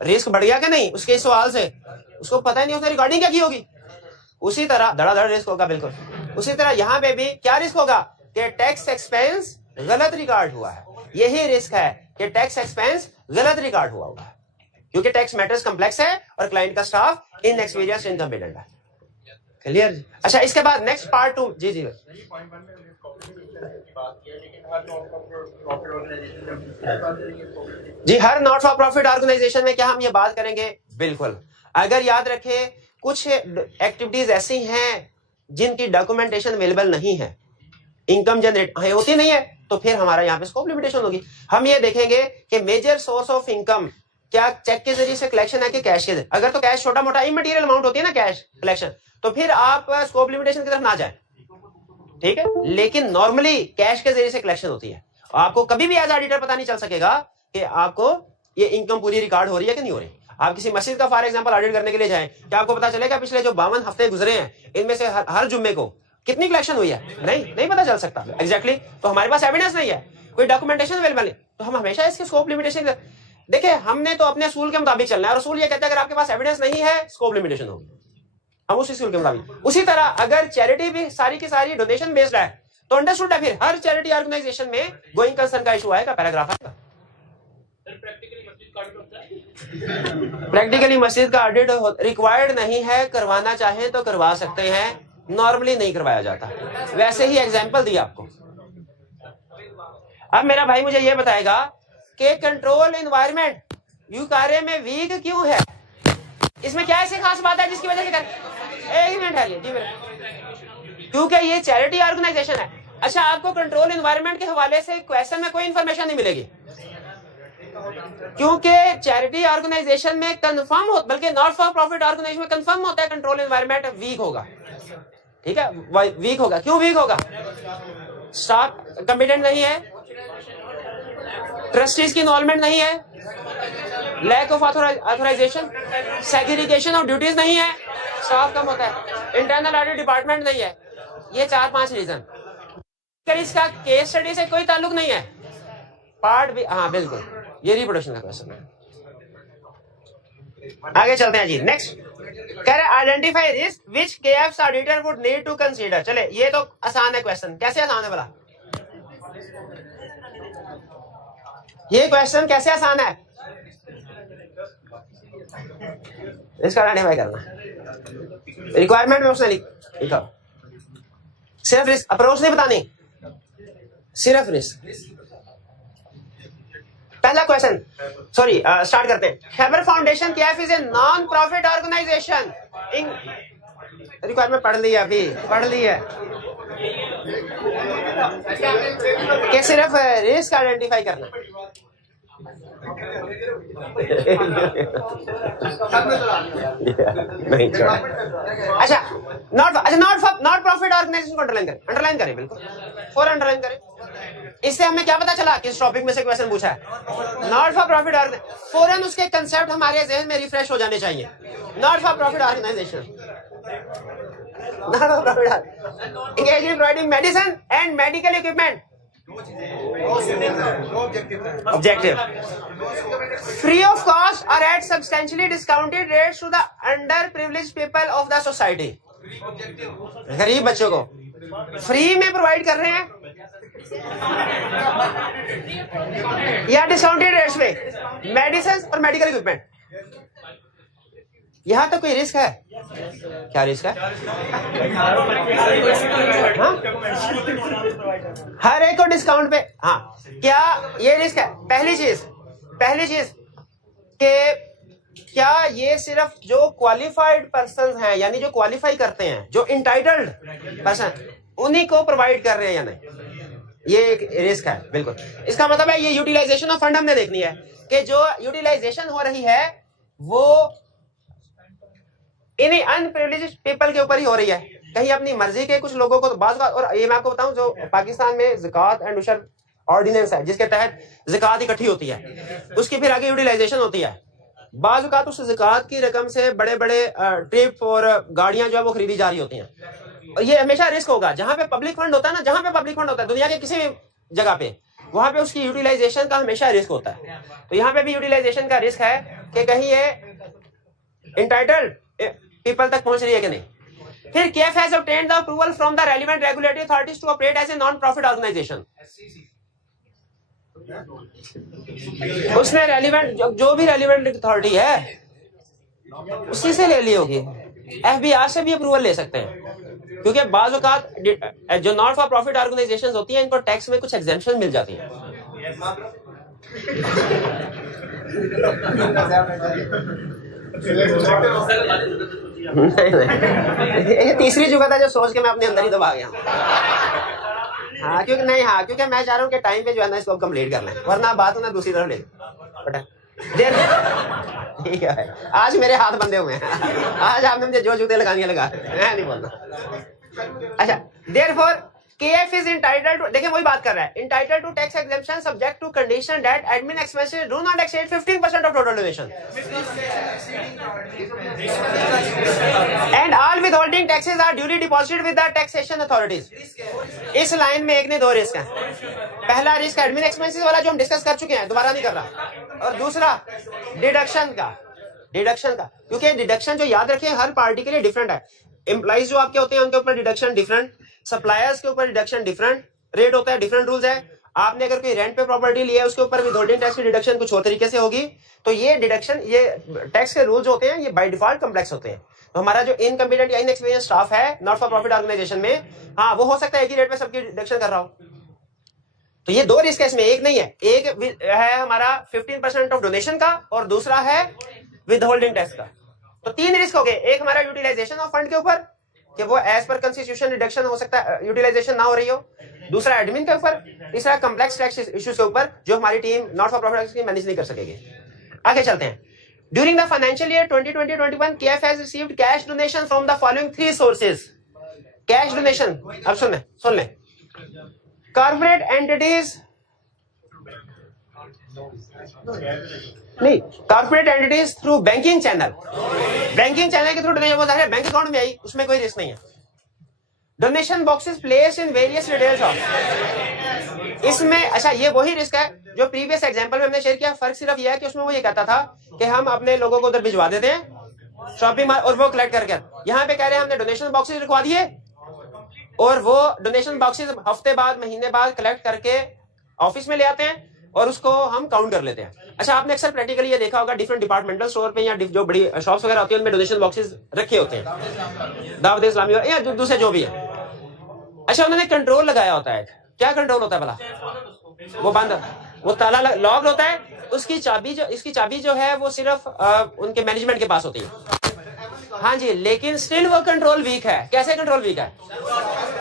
रिस्क बढ़ गया कि नहीं उसके सवाल से? उसको पता ही नहीं उसने रिकॉर्डिंग क्या की होगी। उसी तरह धड़ाधड़ रिस्क होगा। बिल्कुल उसी तरह यहाँ पे भी क्या रिस्क होगा कि टैक्स एक्सपेंस गलत रिकॉर्ड हुआ है। यही रिस्क है कि टैक्स एक्सपेंस गलत रिकॉर्ड हुआ होगा, क्योंकि टैक्स मैटर्स कॉम्प्लेक्स है और क्लाइंट का स्टाफ इनएक्सपीरियंस, इनकम्पिटेंट है। क्लियर? अच्छा, इसके बाद नेक्स्ट पार्ट 2। जी जी जी, हर नॉट फॉर प्रॉफिट ऑर्गेनाइजेशन में क्या हम ये बात करेंगे? बिल्कुल। अगर याद रखें, कुछ एक्टिविटीज ऐसी हैं जिनकी डॉक्यूमेंटेशन अवेलेबल नहीं है, इनकम जनरेट होती नहीं है, तो फिर हमारा यहाँ पे स्कोप लिमिटेशन होगी। हम ये देखेंगे कि मेजर सोर्स ऑफ इनकम क्या चेक के जरिए से कलेक्शन है कि कैश के जरिए। अगर तो कैश छोटा मोटा इमटेरियल अमाउंट होती है ना कैश कलेक्शन, तो फिर आप स्कोप लिमिटेशन की तरफ ना जाए। ठीक है, लेकिन नॉर्मली कैश के जरिए से कलेक्शन होती है। आपको कभी भी एज ऑडिटर पता नहीं चल सकेगा कि आपको ये इनकम पूरी रिकॉर्ड हो रही है कि नहीं हो रही। आप किसी मस्जिद का फॉर एग्जांपल ऑडिट करने के लिए जाएं, क्या आपको पता चलेगा पिछले जो 52 हफ्ते गुजरे हैं इनमें से हर जुम्मे को कितनी कलेक्शन हुई है? नहीं पता चल सकता एग्जैक्टली। तो हमारे पास एविडेंस नहीं है, कोई डॉक्यूमेंटेशन अवेलेबल नहीं, तो हम हमेशा इसके स्कोप लिमिटेशन देखिए, हमने तो अपने असूल के मुताबिक चलना है। रसूल ये कहते हैं अगर आपके पास एविडेंस नहीं है स्कोप लिमिटेशन होगी, हम उस असूल के मुताबिक। उसी तरह अगर चैरिटी भी सारी की सारी डोनेशन बेस्ड है तो अंडरस्टूड है, फिर हर चैरिटी ऑर्गेनाइजेशन में गोइंग कंसर्न का इशू आएगा, पैराग्राफ आएगा। प्रैक्टिकली मस्जिद का ऑडिट रिक्वायर्ड नहीं है, करवाना चाहें तो करवा सकते हैं, नॉर्मली नहीं करवाया जाता। वैसे ही एग्जांपल दिया आपको। अब मेरा भाई मुझे यह बताएगा कि कंट्रोल एनवायरनमेंट यू कार्य में वीक क्यों है? इसमें क्या ऐसी खास बात है जिसकी वजह से एक मिनट है जी मेरा, क्योंकि ये चैरिटी ऑर्गेनाइजेशन है। अच्छा, आपको कंट्रोल एनवायरनमेंट के हवाले से क्वेश्चन में कोई इंफॉर्मेशन नहीं मिलेगी, क्योंकि चैरिटी ऑर्गेनाइजेशन में कंफर्म हो, बल्कि नॉट फॉर प्रॉफिट ऑर्गेनाइजेशन में कंफर्म होता है कंट्रोल एनवायरनमेंट वीक होगा। ठीक है, वीक होगा। क्यों वीक होगा? स्टाफ कॉम्पिटेंट नहीं है, ट्रस्टीज की इन्वॉल्वमेंट नहीं है, lack of authorisation, segregation of duties नहीं है, स्टाफ कम होता है, इंटरनल ऑडिट डिपार्टमेंट नहीं है। ये 4-5 रीजन। इसका केस स्टडी से कोई ताल्लुक नहीं है, पार्ट भी। हाँ बिल्कुल, ये रिप्रोडक्शन का क्वेश्चन है। आगे चलते हैं जी। नेक्स्ट कह रहे identify risk which KFS auditor would need to consider. चले, ये तो आसान है क्वेश्चन। कैसे आसान है भला? ये क्वेश्चन कैसे आसान है? इसका आइडेंटिफाई करना रिक्वायरमेंट में उसने लिखा, सिर्फ रिस्क अप्रोच नहीं बतानी, सिर्फ रिस्क। पहला क्वेश्चन, सॉरी स्टार्ट करते हैं। Khyber Foundation KF is a non profit organisation. Requirement पढ़ ली है, अभी पढ़ ली है कि सिर्फ रिस्क आइडेंटिफाई करना। नहीं छोड़ा। अच्छा नॉट प्रॉफिट ऑर्गेनाइजेशन को अंडरलाइन करें बिल्कुल, फॉर अंडरलाइन करें। इससे हमें क्या पता चला किस टॉपिक में से क्वेश्चन पूछा है? Not for profit organisation. फौरन उसके कंसेप्ट हमारे जहन में रिफ्रेश हो जाने चाहिए। Not for profit organisation, not for profit, engaged in providing medicine and medical equipment. Objective. Free of cost or at substantially discounted rates to the underprivileged people of the society. गरीब बच्चों को free में provide कर रहे हैं या discounted rates में medicine और मेडिकल इक्विपमेंट। यहां तो कोई रिस्क है? क्या रिस्क है? हाँ? हर एक को डिस्काउंट पे। हाँ, क्या ये रिस्क है? पहली चीज कि क्या ये सिर्फ जो क्वालिफाइड पर्सन हैं, यानी जो क्वालिफाई करते हैं, जो इंटाइटल्ड पर्सन, उन्हीं को प्रोवाइड कर रहे हैं या नहीं? ये एक रिस्क है बिल्कुल। इसका मतलब है ये यूटिलाइजेशन ऑफ फंड हमने देखनी है कि जो यूटिलाइजेशन हो रही है वो इन्हीं अनप्रिविलेज्ड पीपल के ऊपर ही हो रही है। कहीं अपनी मर्जी के कुछ लोगों को तो बात, और ये मैं आपको बताऊं, जो पाकिस्तान में ज़कात एंड उशर ऑर्डिनेंस है जिसके तहत ज़कात इकट्ठी होती है, उसकी फिर आगे यूटिलाइजेशन होती है। बाज़ औक़ात उस ज़कात की रकम से बड़े बड़े ट्रिप और गाड़ियां जो है वो खरीदी जा रही होती हैं। और ये हमेशा रिस्क होगा। जहां पे पब्लिक फंड होता है ना, जहां पे पब्लिक फंड होता है दुनिया के किसी भी जगह पे, वहां पे उसकी यूटिलाइजेशन का हमेशा रिस्क होता है। तो यहाँ पे भी यूटिलाइजेशन का रिस्क है कि कहीं ये इंटाइटल्ड पीपल तक पहुंच रही है कि नहीं। फिर KF has obtained the approval from the relevant regulatory authorities to operate as a non-profit organization. उसने रेलिवेंट जो भी रेलिवेंट अथॉरिटी है उसी से ले ली होगी। FBI से भी अप्रूवल ले सकते हैं, क्योंकि बाज़ औक़ात जो नॉट फॉर प्रॉफिट ऑर्गेनाइजेशंस होती हैं इनको टैक्स में कुछ एग्जेम्पशन मिल जाती है। ये तीसरी जगह था जो सोच के मैं अपने अंदर ही दबा गया। हाँ क्योंकि मैं चाह रहा हूँ कि टाइम पे जो है ना इसको कंप्लीट कर लें, वरना बात ना दूसरी तरफ ले। ठीक है, आज मेरे हाथ बंधे हुए हैं। आज आपने मुझे जो जूते लगाने लगा, मैं नहीं बोलना। अच्छा, therefore KF is entitled to, देखिए वही बात कर रहा है, entitled to tax exemption subject to condition that admin expenses do not exceed 15% of total donation and all withholding taxes are duly deposited with the taxation authorities. इस line में एक नहीं दो रिस्क हैं। पहला रिस्क एडमिन एक्सपेंसेस वाला जो हम डिस्कस कर चुके हैं, दोबारा नहीं कर रहा, और दूसरा डिडक्शन का, क्योंकि डिडक्शन जो याद रखें हर पार्टी के लिए डिफरेंट है। एम्प्लॉइज जो आपके होते हैं उनके ऊपर डिडक्शन डिफरेंट, सप्लायर्स के ऊपर डिडक्शन डिफरेंट, रेट होता है, डिफरेंट रूल्स है। आपने अगर कोई रेंट पे प्रॉपर्टी लिया है उसके ऊपर विथहोल्डिंग टैक्स की डिडक्शन कुछ और तरीके से होगी। तो ये डिडक्शन, ये टैक्स के रूल्स होते हैं, ये बाय डिफॉल्ट कॉम्प्लेक्स होते हैं। तो हमारा जो इनकम्पिटेंट या इनएक्सपीरियंस स्टाफ है नॉट फॉर प्रॉफिट ऑर्गेनाइजेशन में, हाँ वो हो सकता है एक ही रेट पे सबकी डिडक्शन कर रहा हो। तो ये दो रिस्क है इसमें, एक नहीं है। एक है हमारा 15% ऑफ डोनेशन का और दूसरा है विथहोल्डिंग टैक्स का। तो तीन रिस्क हो गए, एक हमारा यूटिलाइजेशन ऑफ फंड के ऊपर कि वो एज पर कॉन्स्टिट्यूशन डिडक्शन हो सकता है, यूटिलाइजेशन ना हो रही हो, दूसरा एडमिन के ऊपर, तीसरा कॉम्प्लेक्स टैक्स इश्यूज के ऊपर जो हमारी टीम नॉट फॉर प्रॉफिट की मैनेज नहीं कर सकेगी। आगे चलते हैं। During the financial year 2020-21 KF has received cash donation from the following 3 sources. Cash donation, अब सुन लें। कॉर्पोरेट एंटिटीज, नहीं, corporate entities through banking channel के थ्रू डोनेशन, वो जाहिर बैंक अकाउंट में आई, उसमें कोई रिस्क नहीं है। Donation boxes place in various retail shop, इसमें अच्छा ये वही रिस्क है जो प्रीवियस एग्जांपल में हमने शेयर किया। फर्क सिर्फ ये है कि उसमें वो ये कहता था कि हम अपने लोगों को उधर भिजवा देते हैं शॉपिंग मॉल और वो कलेक्ट करके, यहाँ पे कह रहे हैं हमने डोनेशन बॉक्सेस रखवा दिए और वो डोनेशन बॉक्सेस हफ्ते बाद, महीने बाद कलेक्ट करके ऑफिस में ले आते हैं और उसको हम काउंट कर लेते हैं। अच्छा, आपने अक्सर प्रैक्टिकली ये देखा होगा डिफरेंट डिपार्टमेंटल स्टोर पे या जो बड़ी शॉप्स वगैरह होती है उनमें डोनेशन बॉक्सेस रखे होते हैं, दावत इस्लामी या दूसरे जो भी है। अच्छा, उन्होंने कंट्रोल लगाया होता है। क्या कंट्रोल होता है भला? वो बंद, वो ताला लॉक होता है, उसकी चाबी जो है वो सिर्फ उनके मैनेजमेंट के पास होती है। हाँ जी, लेकिन स्टिल वो कंट्रोल वीक है। कैसे कंट्रोल वीक है?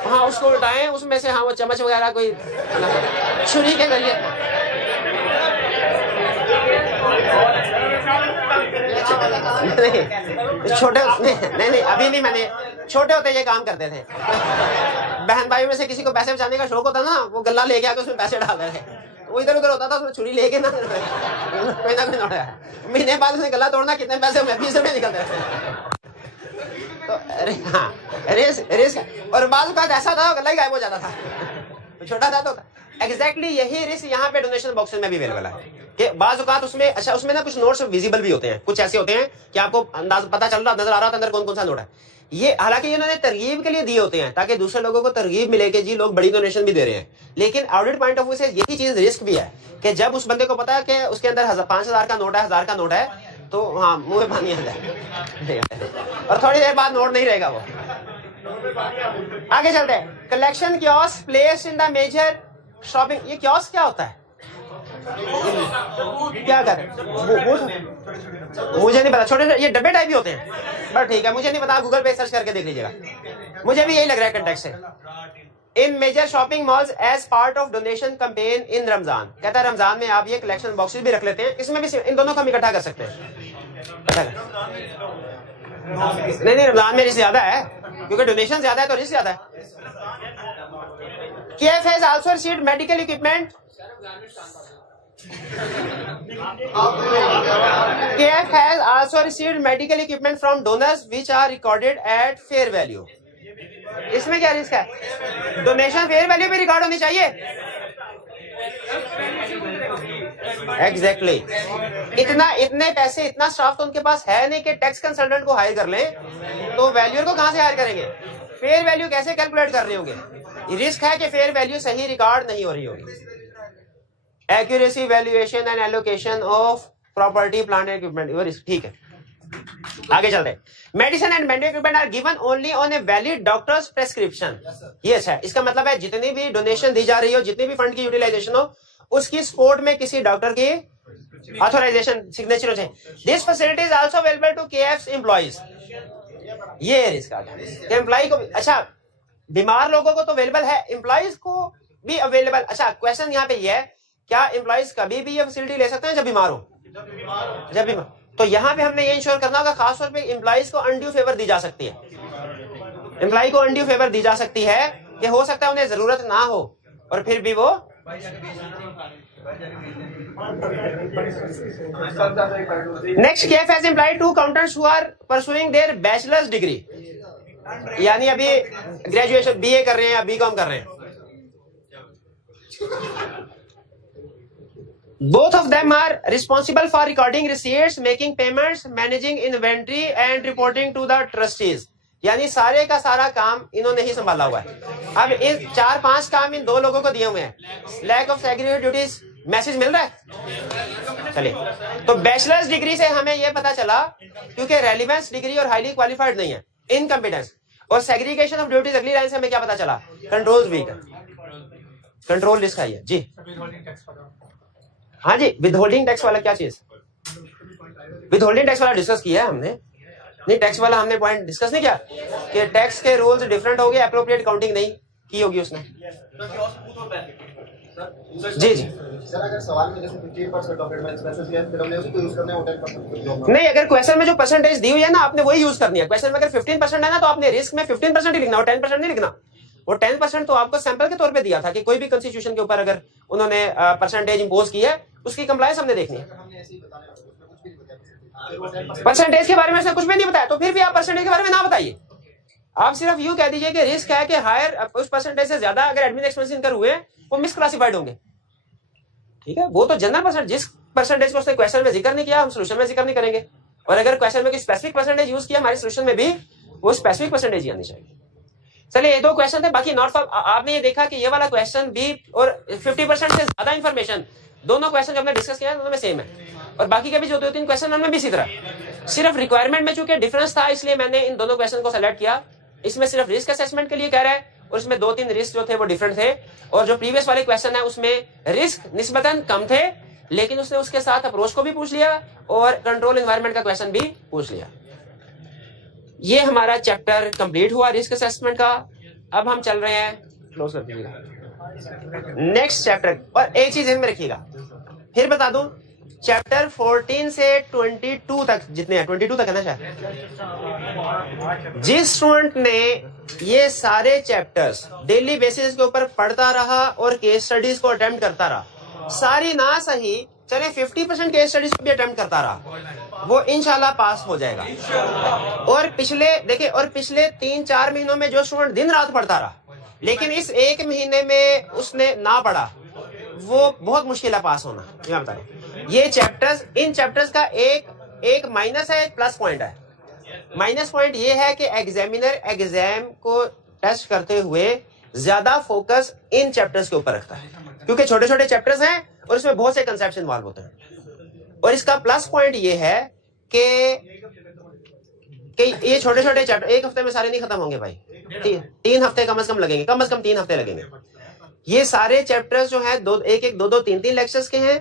हाँ, उसको उठाएं, उसमें से हाँ वो चम्मच वगैरह कोई छुरी के जरिए छोटे नहीं अभी नहीं, मैंने छोटे होते ये काम करते थे। बहन भाई में से किसी को पैसे बचाने का शौक होता ना, वो गल्ला लेके आके उसमें पैसे डाल रहे थे, वो इधर उधर होता था, उसमें छुरी लेके ना कोई ना कोई नोड़ा, महीने बाद उसने गला तोड़ना, कितने पैसे हुए, 20 रुपए निकलते थे। तो अरे हाँ, रिस्क, और बाद का ऐसा था गला ही गायब हो जाता था, छोटा था तो एग्जैक्टली यही रिस्क यहाँ पे डोनेशन बॉक्स में भी अवेलेबल है कि बाज़ औक़ात उसमें, अच्छा उसमें ना कुछ नोट्स विजिबल भी होते हैं, कुछ ऐसे होते हैं कि आपको अंदाज पता चल रहा, नजर आ रहा था अंदर कौन कौन सा नोट है। ये हालांकि इन्होंने तरगीब के लिए दिए होते हैं ताकि दूसरे लोगों को तरगीब मिले कि जी लोग बड़ी डोनेशन भी दे रहे हैं, लेकिन ऑडिट पॉइंट ऑफ व्यू से यही चीज रिस्क भी है कि जब उस बंदे को पता है कि उसके अंदर 5,000 का नोट है, 1,000 का नोट है, तो हाँ मुंह में पानी आ जाए और थोड़ी देर बाद नोट नहीं रहेगा वो। आगे चलते हैं, collection kiosk place in the major shopping. ये कियोस्क क्या होता है, क्या कर मुझे नहीं पता, छोटे ये डब्बे टाइप भी होते हैं, बट ठीक है मुझे नहीं पता, गूगल पे सर्च करके देख लीजिएगा, मुझे भी यही लग रहा है कंटेक्स्ट से। In major shopping malls as part of donation campaign in Ramzan, कहता है रमजान में आप ये कलेक्शन बॉक्सेस भी रख लेते हैं, इसमें भी इन दोनों को हम इकट्ठा कर सकते हैं। नहीं रमजान में रिस्क ज्यादा है क्योंकि डोनेशन ज्यादा है तो रिस्क ज्यादा है। KF has also received medical equipment. KF has also received medical equipment from donors which are recorded at fair value. इसमें क्या रिस्क है, डोनेशन फेयर वैल्यू भी रिकॉर्ड होनी चाहिए। एग्जैक्टली इतने पैसे, इतना स्टाफ तो उनके पास है नहीं कि टैक्स कंसल्टेंट को हायर कर लें, तो वैल्यूअर को कहां से हायर करेंगे, फेयर वैल्यू कैसे कैलकुलेट कर रहे होंगे। रिस्क है कि फेयर वैल्यू सही रिकॉर्ड नहीं हो रही होगी। Accuracy valuation and allocation of property plant and equipment, वो रिस्क, ठीक है। आगे चलते हैं, medicine and medical equipment are given only on a valid doctor's prescription. ये अच्छा है, इसका मतलब है जितनी भी डोनेशन दी जा रही हो, जितनी भी फंड की यूटिलाइजेशन हो, उसकी सपोर्ट में किसी डॉक्टर की ऑथोराइजेशन सिग्नेचर हो चाहिए। This facility is also available to KFS employees. ये रिस्क आ गया एम्प्लॉय को, अच्छा बीमार लोगों को तो अवेलेबल है, एम्प्लॉइज को भी अवेलेबल। अच्छा क्वेश्चन यहाँ पे ये है, क्या एम्प्लॉइज कभी भी ये फैसिलिटी ले सकते हैं जब बीमार हो, जब बीमार, तो यहाँ पे हमने ये इंश्योर करना होगा, खासतौर पे एम्प्लॉइज को अनड्यू फेवर दी जा सकती है, एम्प्लॉय को अनड्यू फेवर दी जा सकती है कि हो सकता है उन्हें जरूरत ना हो और फिर भी वो next KF has employed 2 accountants who are pursuing their bachelor's degree, यानी अभी ग्रेजुएशन BA कर रहे हैं या BCom कर रहे हैं। Both of them are responsible for recording receipts, making payments, managing inventory and reporting to the trustees, यानी सारे का सारा काम इन्होंने ही संभाला हुआ है। अब इन 4-5 काम इन 2 लोगों को दिए हुए हैं। Lack of segregated duties, message मिल रहा है। चलिए, तो बैचलर्स डिग्री से हमें यह पता चला, क्योंकि रेलिवेंस डिग्री और हाईली क्वालिफाइड नहीं है, इनकम्पिटेंस। और सेग्रीगेशन ऑफ ड्यूटीज अगली लाइन से हमें क्या पता चला, कंट्रोल वीक है, कंट्रोल रिस्क है जी। हाँ जी, विदहोल्डिंग टैक्स वाला क्या चीज, विदहोल्डिंग टैक्स वाला डिस्कस किया है हमने, नहीं टैक्स वाला हमने पॉइंट डिस्कस नहीं किया कि टैक्स के रूल्स डिफरेंट हो गए, एप्रोप्रिएट काउंटिंग नहीं की होगी उसने। जी जी सर, अगर सवाल में जैसे 15% ऑफ एक्सपेंसेस है, फिर हमने उसको यूज करना है, वो 10% नहीं, अगर क्वेश्चन में जो परसेंटेज दी हुई है ना, आपने वही यूज करनी है। क्वेश्चन में अगर 15% है ना, तो आपने रिस्क में 15% ही लिखना, और 10% नहीं लिखना। वो 10% तो आपको सैंपल के तौर पे दिया था कि कोई भी कॉन्स्टिट्यूशन के ऊपर अगर उन्होंने परसेंटेज इंपोज की है, उसकी कंप्लायंस हमने देखनी है। परसेंटेज के बारे में उसने कुछ भी नहीं बताया, तो फिर भी आप परसेंटेज के बारे में ना बताइए, आप सिर्फ यूं कह दीजिए कि रिस्क है कि हायर उस परसेंटेज से ज्यादा अगर एडमिन एक्सपेंस इनकर हुए वो मिसक्लासिफाइड होंगे। ठीक है, वो तो जनरल परसेंट, जिस परसेंटेज को उसने क्वेश्चन में जिक्र नहीं किया, हम सोल्यूशन में जिक्र नहीं करेंगे। और अगर क्वेश्चन में कोई स्पेसिफिक परसेंटेज यूज किया हमारे सोल्यूशन में भी, वो स्पेसिफिक परसेंटेज ही आनी चाहिए। चलिए, ये 2 क्वेश्चन थे, बाकी नॉट फॉर, आपने ये देखा कि ये वाला क्वेश्चन भी और 50% से ज्यादा इंफॉर्मेशन, दोनों क्वेश्चन जो हमने डिस्कस किया है दोनों में सेम है, और बाकी के भी जो 2-3 क्वेश्चन उनमें भी इसी तरह। सिर्फ रिक्वायरमेंट में चूंकि डिफरेंस था, इसलिए मैंने इन दोनों क्वेश्चन को सेलेक्ट किया। इसमें सिर्फ रिस्क असेसमेंट के लिए कह रहा है, और इसमें 2-3 रिस्क जो थे वो डिफरेंट थे, और जो प्रीवियस वाले क्वेश्चन है उसमें रिस्क निस्बतन कम थे, लेकिन उसने उसके साथ अप्रोच को भी पूछ लिया और कंट्रोल एनवायरनमेंट का क्वेश्चन भी पूछ लिया। ये हमारा चैप्टर कंप्लीट हुआ रिस्क असेसमेंट का। अब हम चल रहे हैं, क्लोज कर दीजिएगा, नेक्स्ट चैप्टर। और एक चीज ध्यान में रखिएगा, फिर बता दूं, चैप्टर 14 से 22 तक जितने हैं, 22 तक है ना शायद, जिस स्टूडेंट ने ये सारे चैप्टर्स डेली बेसिस के ऊपर पढ़ता रहा और केस स्टडीज को अटेम्प्ट करता रहा, सारी ना सही चले 50% केस स्टडीज को भी अटेम्प्ट करता रहा, वो इंशाल्लाह पास हो जाएगा। और पिछले 3-4 महीनों में जो स्टूडेंट दिन रात पढ़ता रहा लेकिन इस एक महीने में उसने ना पढ़ा, वो बहुत मुश्किल है पास होना। मैं बता रहा हूं, ये चैप्टर्स, इन चैप्टर्स का एक माइनस है, एक प्लस पॉइंट है। माइनस पॉइंट ये है कि एग्जामिनर एग्जाम को टेस्ट करते हुए ज्यादा फोकस इन चैप्टर्स के ऊपर रखता है क्योंकि छोटे छोटे चैप्टर्स हैं और इसमें बहुत से कंसेप्ट इन्वॉल्व होते हैं। और इसका प्लस पॉइंट ये है कि ये छोटे छोटे चैप्टर एक हफ्ते में सारे नहीं खत्म होंगे भाई, 3 हफ्ते कम से कम लगेंगे, कम से कम 3 हफ्ते लगेंगे। ये सारे चैप्टर्स जो हैं 2-3 लेक्चर्स के हैं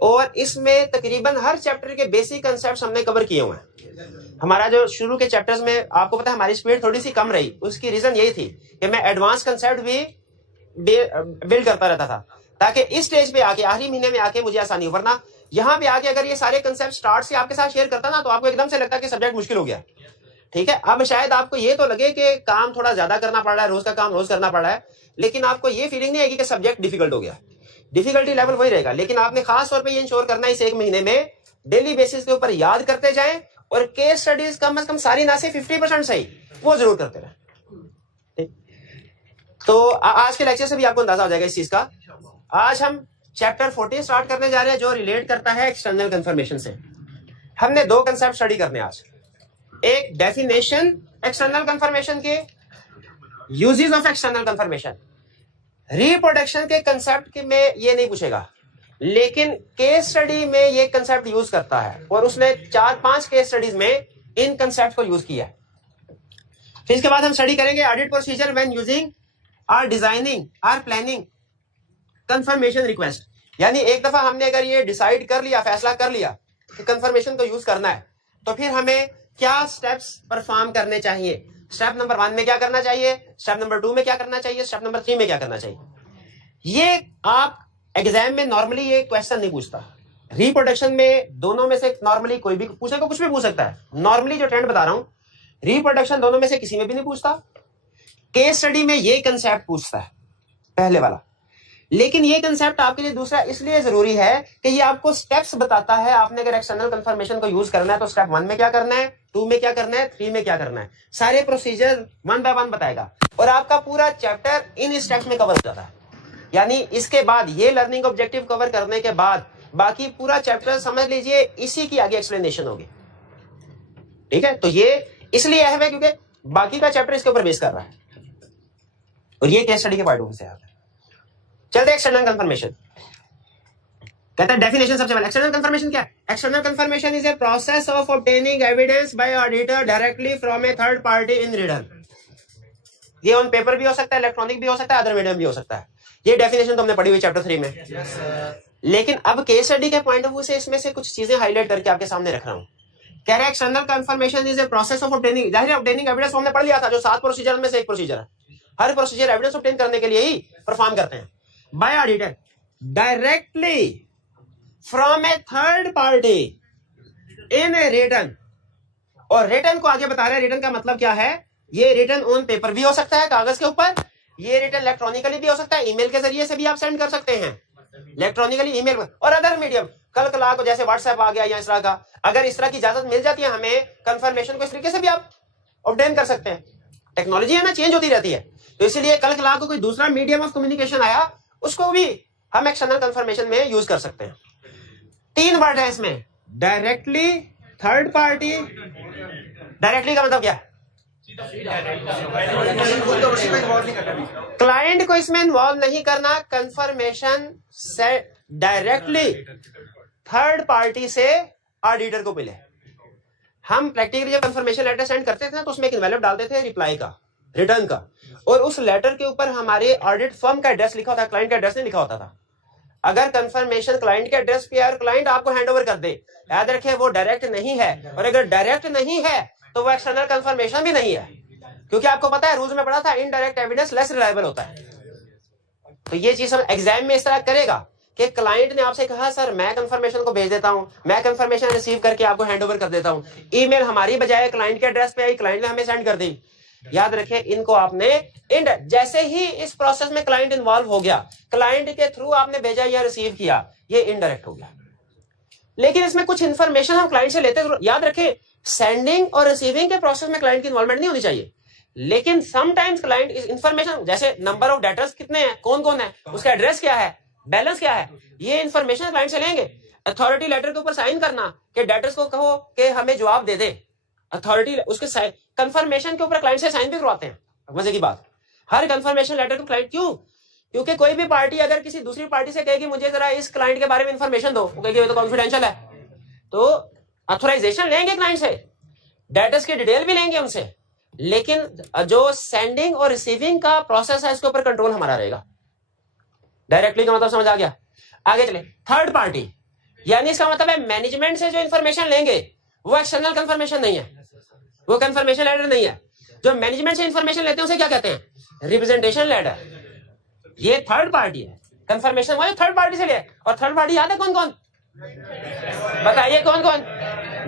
और इसमें तकरीबन हर चैप्टर के बेसिक कंसेप्ट्स हमने कवर किए हुए हैं। हमारा जो शुरू के चैप्टर्स में आपको पता है हमारी स्पीड थोड़ी सी कम रही, उसकी रीजन यही थी कि मैं एडवांस कंसेप्ट भी बिल्ड करता रहता था ताकि इस स्टेज पे आके आखिरी महीने में आके मुझे आसानी हो। वरना यहाँ पे आके अगर ये सारे कंसेप्ट स्टार्ट से आपके साथ शेयर करता ना तो आपको एकदम से लगता कि सब्जेक्ट मुश्किल हो गया। ठीक है, अब शायद आपको ये तो लगे कि काम थोड़ा ज्यादा करना पड़ रहा है, रोज का काम रोज करना पड़ रहा है, लेकिन आपको ये फीलिंग नहीं आएगी कि सब्जेक्ट डिफिकल्ट हो गया। डिफिकल्टी लेवल वही रहेगा, लेकिन आपने खास तौर पे ये इंश्योर करना है इस एक महीने में डेली बेसिस के ऊपर याद करते जाएं और केस स्टडीज कम से कम सारी ना से 50% सही वो जरूर करते रहें। तो आज के लेक्चर से भी आपको अंदाजा हो जाएगा इस चीज का। आज हम चैप्टर 14 स्टार्ट करने जा रहे हैं जो रिलेट करता है एक्सटर्नल कंफर्मेशन से। हमने 2 कंसेप्ट स्टडी करने आज, एक डेफिनेशन एक्सटर्नल कंफर्मेशन के, uses of external confirmation. Reproduction के कंसेप्ट में ये नहीं पूछेगा, लेकिन केस स्टडी में ये कंसेप्ट यूज करता है और उसने 4-5 केस स्टडीज में इन कंसेप्ट को यूज किया है। फिर इसके बाद हम स्टडी करेंगे audit procedure when using or designing or planning confirmation request. यानी एक दफा हमने अगर ये डिसाइड कर लिया, फैसला कर लिया कि कंफर्मेशन को यूज करना है, तो फिर हमें क्या स्टेप्स परफॉर्म करने चाहिए। स्टेप नंबर 1 में क्या करना चाहिए, स्टेप नंबर 2 में क्या करना चाहिए, स्टेप नंबर 3 में क्या करना चाहिए। ये आप एग्जाम में नॉर्मली ये क्वेश्चन नहीं पूछता। रिप्रोडक्शन में दोनों में से नॉर्मली कोई भी पूछेगा, कुछ भी पूछ सकता है। नॉर्मली जो ट्रेंड बता रहा हूं, रिप्रोडक्शन दोनों में से किसी में भी नहीं पूछता। केस स्टडी में ये कंसेप्ट पूछता है, पहले वाला। लेकिन ये कंसेप्ट आपके लिए दूसरा इसलिए जरूरी है कि ये आपको स्टेप्स बताता है। आपने अगर एक्सटर्नल कंफर्मेशन को यूज करना है तो स्टेप 1 में क्या करना है, 2 में क्या करना है, 3 में क्या करना है, सारे प्रोसीजर 1 बाय 1 बताएगा और आपका पूरा चैप्टर इन स्टेप्स में कवर हो जाता है। यानी इसके बाद ये लर्निंग ऑब्जेक्टिव कवर करने के बाद बाकी पूरा चैप्टर समझ लीजिए इसी की आगे एक्सप्लेनेशन होगी। ठीक है, तो ये इसलिए अहम है क्योंकि बाकी का चैप्टर इसके ऊपर बेस कर रहा है और ये केस स्टडी के पार्ट ऑफ से है। चलते एक्सटर्नल कंफर्मेशन। कहता है डेफिनेशन सबसे पहले एक्सटर्नल कंफर्मेशन क्या है। External confirmation is a process of obtaining evidence by auditor directly from a third party in written. ये ऑन पेपर भी हो सकता है, इलेक्ट्रॉनिक भी हो सकता है, अदर मीडियम भी हो सकता है। ये डेफिनेशन तो हमने पढ़ी हुई चैप्टर 3 में। लेकिन अब केस स्टडी के पॉइंट ऑफ व्यू से इसमें से कुछ चीजें हाईलाइट करके आपके सामने रख रहा हूं। कह रहा है external confirmation is a process of obtaining, जाहिर है ऑब्टेनिंग एविडेंस हमने पढ़ लिया था, जो 7 प्रोसीजर में से एक प्रोसीजर है। हर प्रोसीजर एविडेंस ऑब्टेन करने के लिए ही परफॉर्म करते हैं by auditor directly from a third party in a written. और रिटन को आगे बता रहे हैं, रिटन का मतलब क्या है। ये रिटन ऑन पेपर भी हो सकता है, कागज के ऊपर। ये रिटन इलेक्ट्रॉनिकली भी हो सकता है, ईमेल के जरिए से भी आप सेंड कर सकते हैं, इलेक्ट्रॉनिकली ईमेल और अदर मीडियम। कल कला को जैसे व्हाट्सएप आ गया या इस तरह का, अगर इस तरह की इजाजत मिल जाती है हमें कंफर्मेशन को, इस तरीके से भी आप ऑब्टेन कर सकते हैं। टेक्नोलॉजी है ना, चेंज होती रहती है, तो इसीलिए कल कला को कोई दूसरा मीडियम ऑफ कम्युनिकेशन आया, उसको भी हम एक्सटर्नल कंफर्मेशन में यूज कर सकते हैं। 3 वर्ड है इसमें, डायरेक्टली, थर्ड पार्टी। डायरेक्टली का मतलब क्या है, क्लाइंट को इसमें इन्वॉल्व नहीं करना, कंफर्मेशन से डायरेक्टली थर्ड पार्टी से ऑडिटर को मिले। हम प्रैक्टिकली जब कंफर्मेशन लेटर सेंड करते थे ना, तो उसमें एक एनवेलप डालते थे रिप्लाई का, रिटर्न का, और उस लेटर के ऊपर हमारे ऑडिट फर्म का एड्रेस लिखा होता, क्लाइंट का एड्रेस नहीं लिखा होता था। अगर कंफर्मेशन क्लाइंट के एड्रेस पे और क्लाइंट आपको हैंडओवर कर दे, याद रखिए वो डायरेक्ट नहीं है, और अगर डायरेक्ट नहीं है तो वो एक्सटर्नल कंफर्मेशन भी नहीं है, क्योंकि आपको पता है रूल्स में पढ़ा था इनडायरेक्ट एविडेंस लेस रिलायबल होता है। तो ये चीज हम एग्जाम में इस तरह करेगा कि क्लाइंट ने आपसे कहा सर मैं कंफर्मेशन को भेज देता हूं, मैं कंफर्मेशन रिसीव करके आपको हैंड ओवर कर देता हूं, ईमेल हमारी बजाय क्लाइंट के एड्रेस पे आई, क्लाइंट ने हमें सेंड कर दी। याद रखें इनको आपने जैसे ही इस प्रोसेस में क्लाइंट इन्वॉल्व हो गया, क्लाइंट के थ्रू आपने भेजा या रिसीव किया, ये इनडायरेक्ट हो गया। लेकिन इसमें कुछ इंफॉर्मेशन हम क्लाइंट से लेते, याद रखें सेंडिंग और रिसीविंग के प्रोसेस में क्लाइंट की इन्वॉल्वमेंट नहीं होनी चाहिए, लेकिन समटाइम्स क्लाइंट इस इंफॉर्मेशन जैसे नंबर ऑफ डेटर्स कितने हैं, कौन कौन है, उसका एड्रेस क्या है, बैलेंस क्या है, ये इंफॉर्मेशन क्लाइंट से लेंगे। अथॉरिटी लेटर के ऊपर साइन करना कि डेटर्स को कहो कि हमें जवाब दे दे, अथॉरिटी उसके कंफर्मेशन के ऊपर क्लाइंट से साइन भी करवाते हैं। मजे की बात, हर कंफर्मेशन लेटर को क्लाइंट क्यों, क्योंकि कोई भी पार्टी अगर किसी दूसरी पार्टी से कहेगी मुझे जरा इस क्लाइंट के बारे में इंफॉर्मेशन दो, वो कहेगी ये तो कॉन्फिडेंशियल है, तो ऑथराइजेशन लेंगे क्लाइंट से, डेटर्स की डिटेल भी लेंगे उनसे, लेकिन जो सेंडिंग और रिसीविंग का प्रोसेस है इसके ऊपर कंट्रोल हमारा रहेगा। डायरेक्टली का मतलब समझ आ गया। आगे चले, थर्ड पार्टी, यानी इसका मतलब है मैनेजमेंट से जो इंफॉर्मेशन लेंगे वो एक्सटर्नल कंफर्मेशन नहीं है, वो कंफर्मेशन लेटर नहीं है। जो मैनेजमेंट से इंफॉर्मेशन लेते हैं उसे क्या कहते हैं, रिप्रेजेंटेशन लेटर। ये थर्ड पार्टी है, कंफर्मेशन वो थर्ड पार्टी से लिया। और थर्ड पार्टी याद है कौन कौन, बताइए कौन कौन,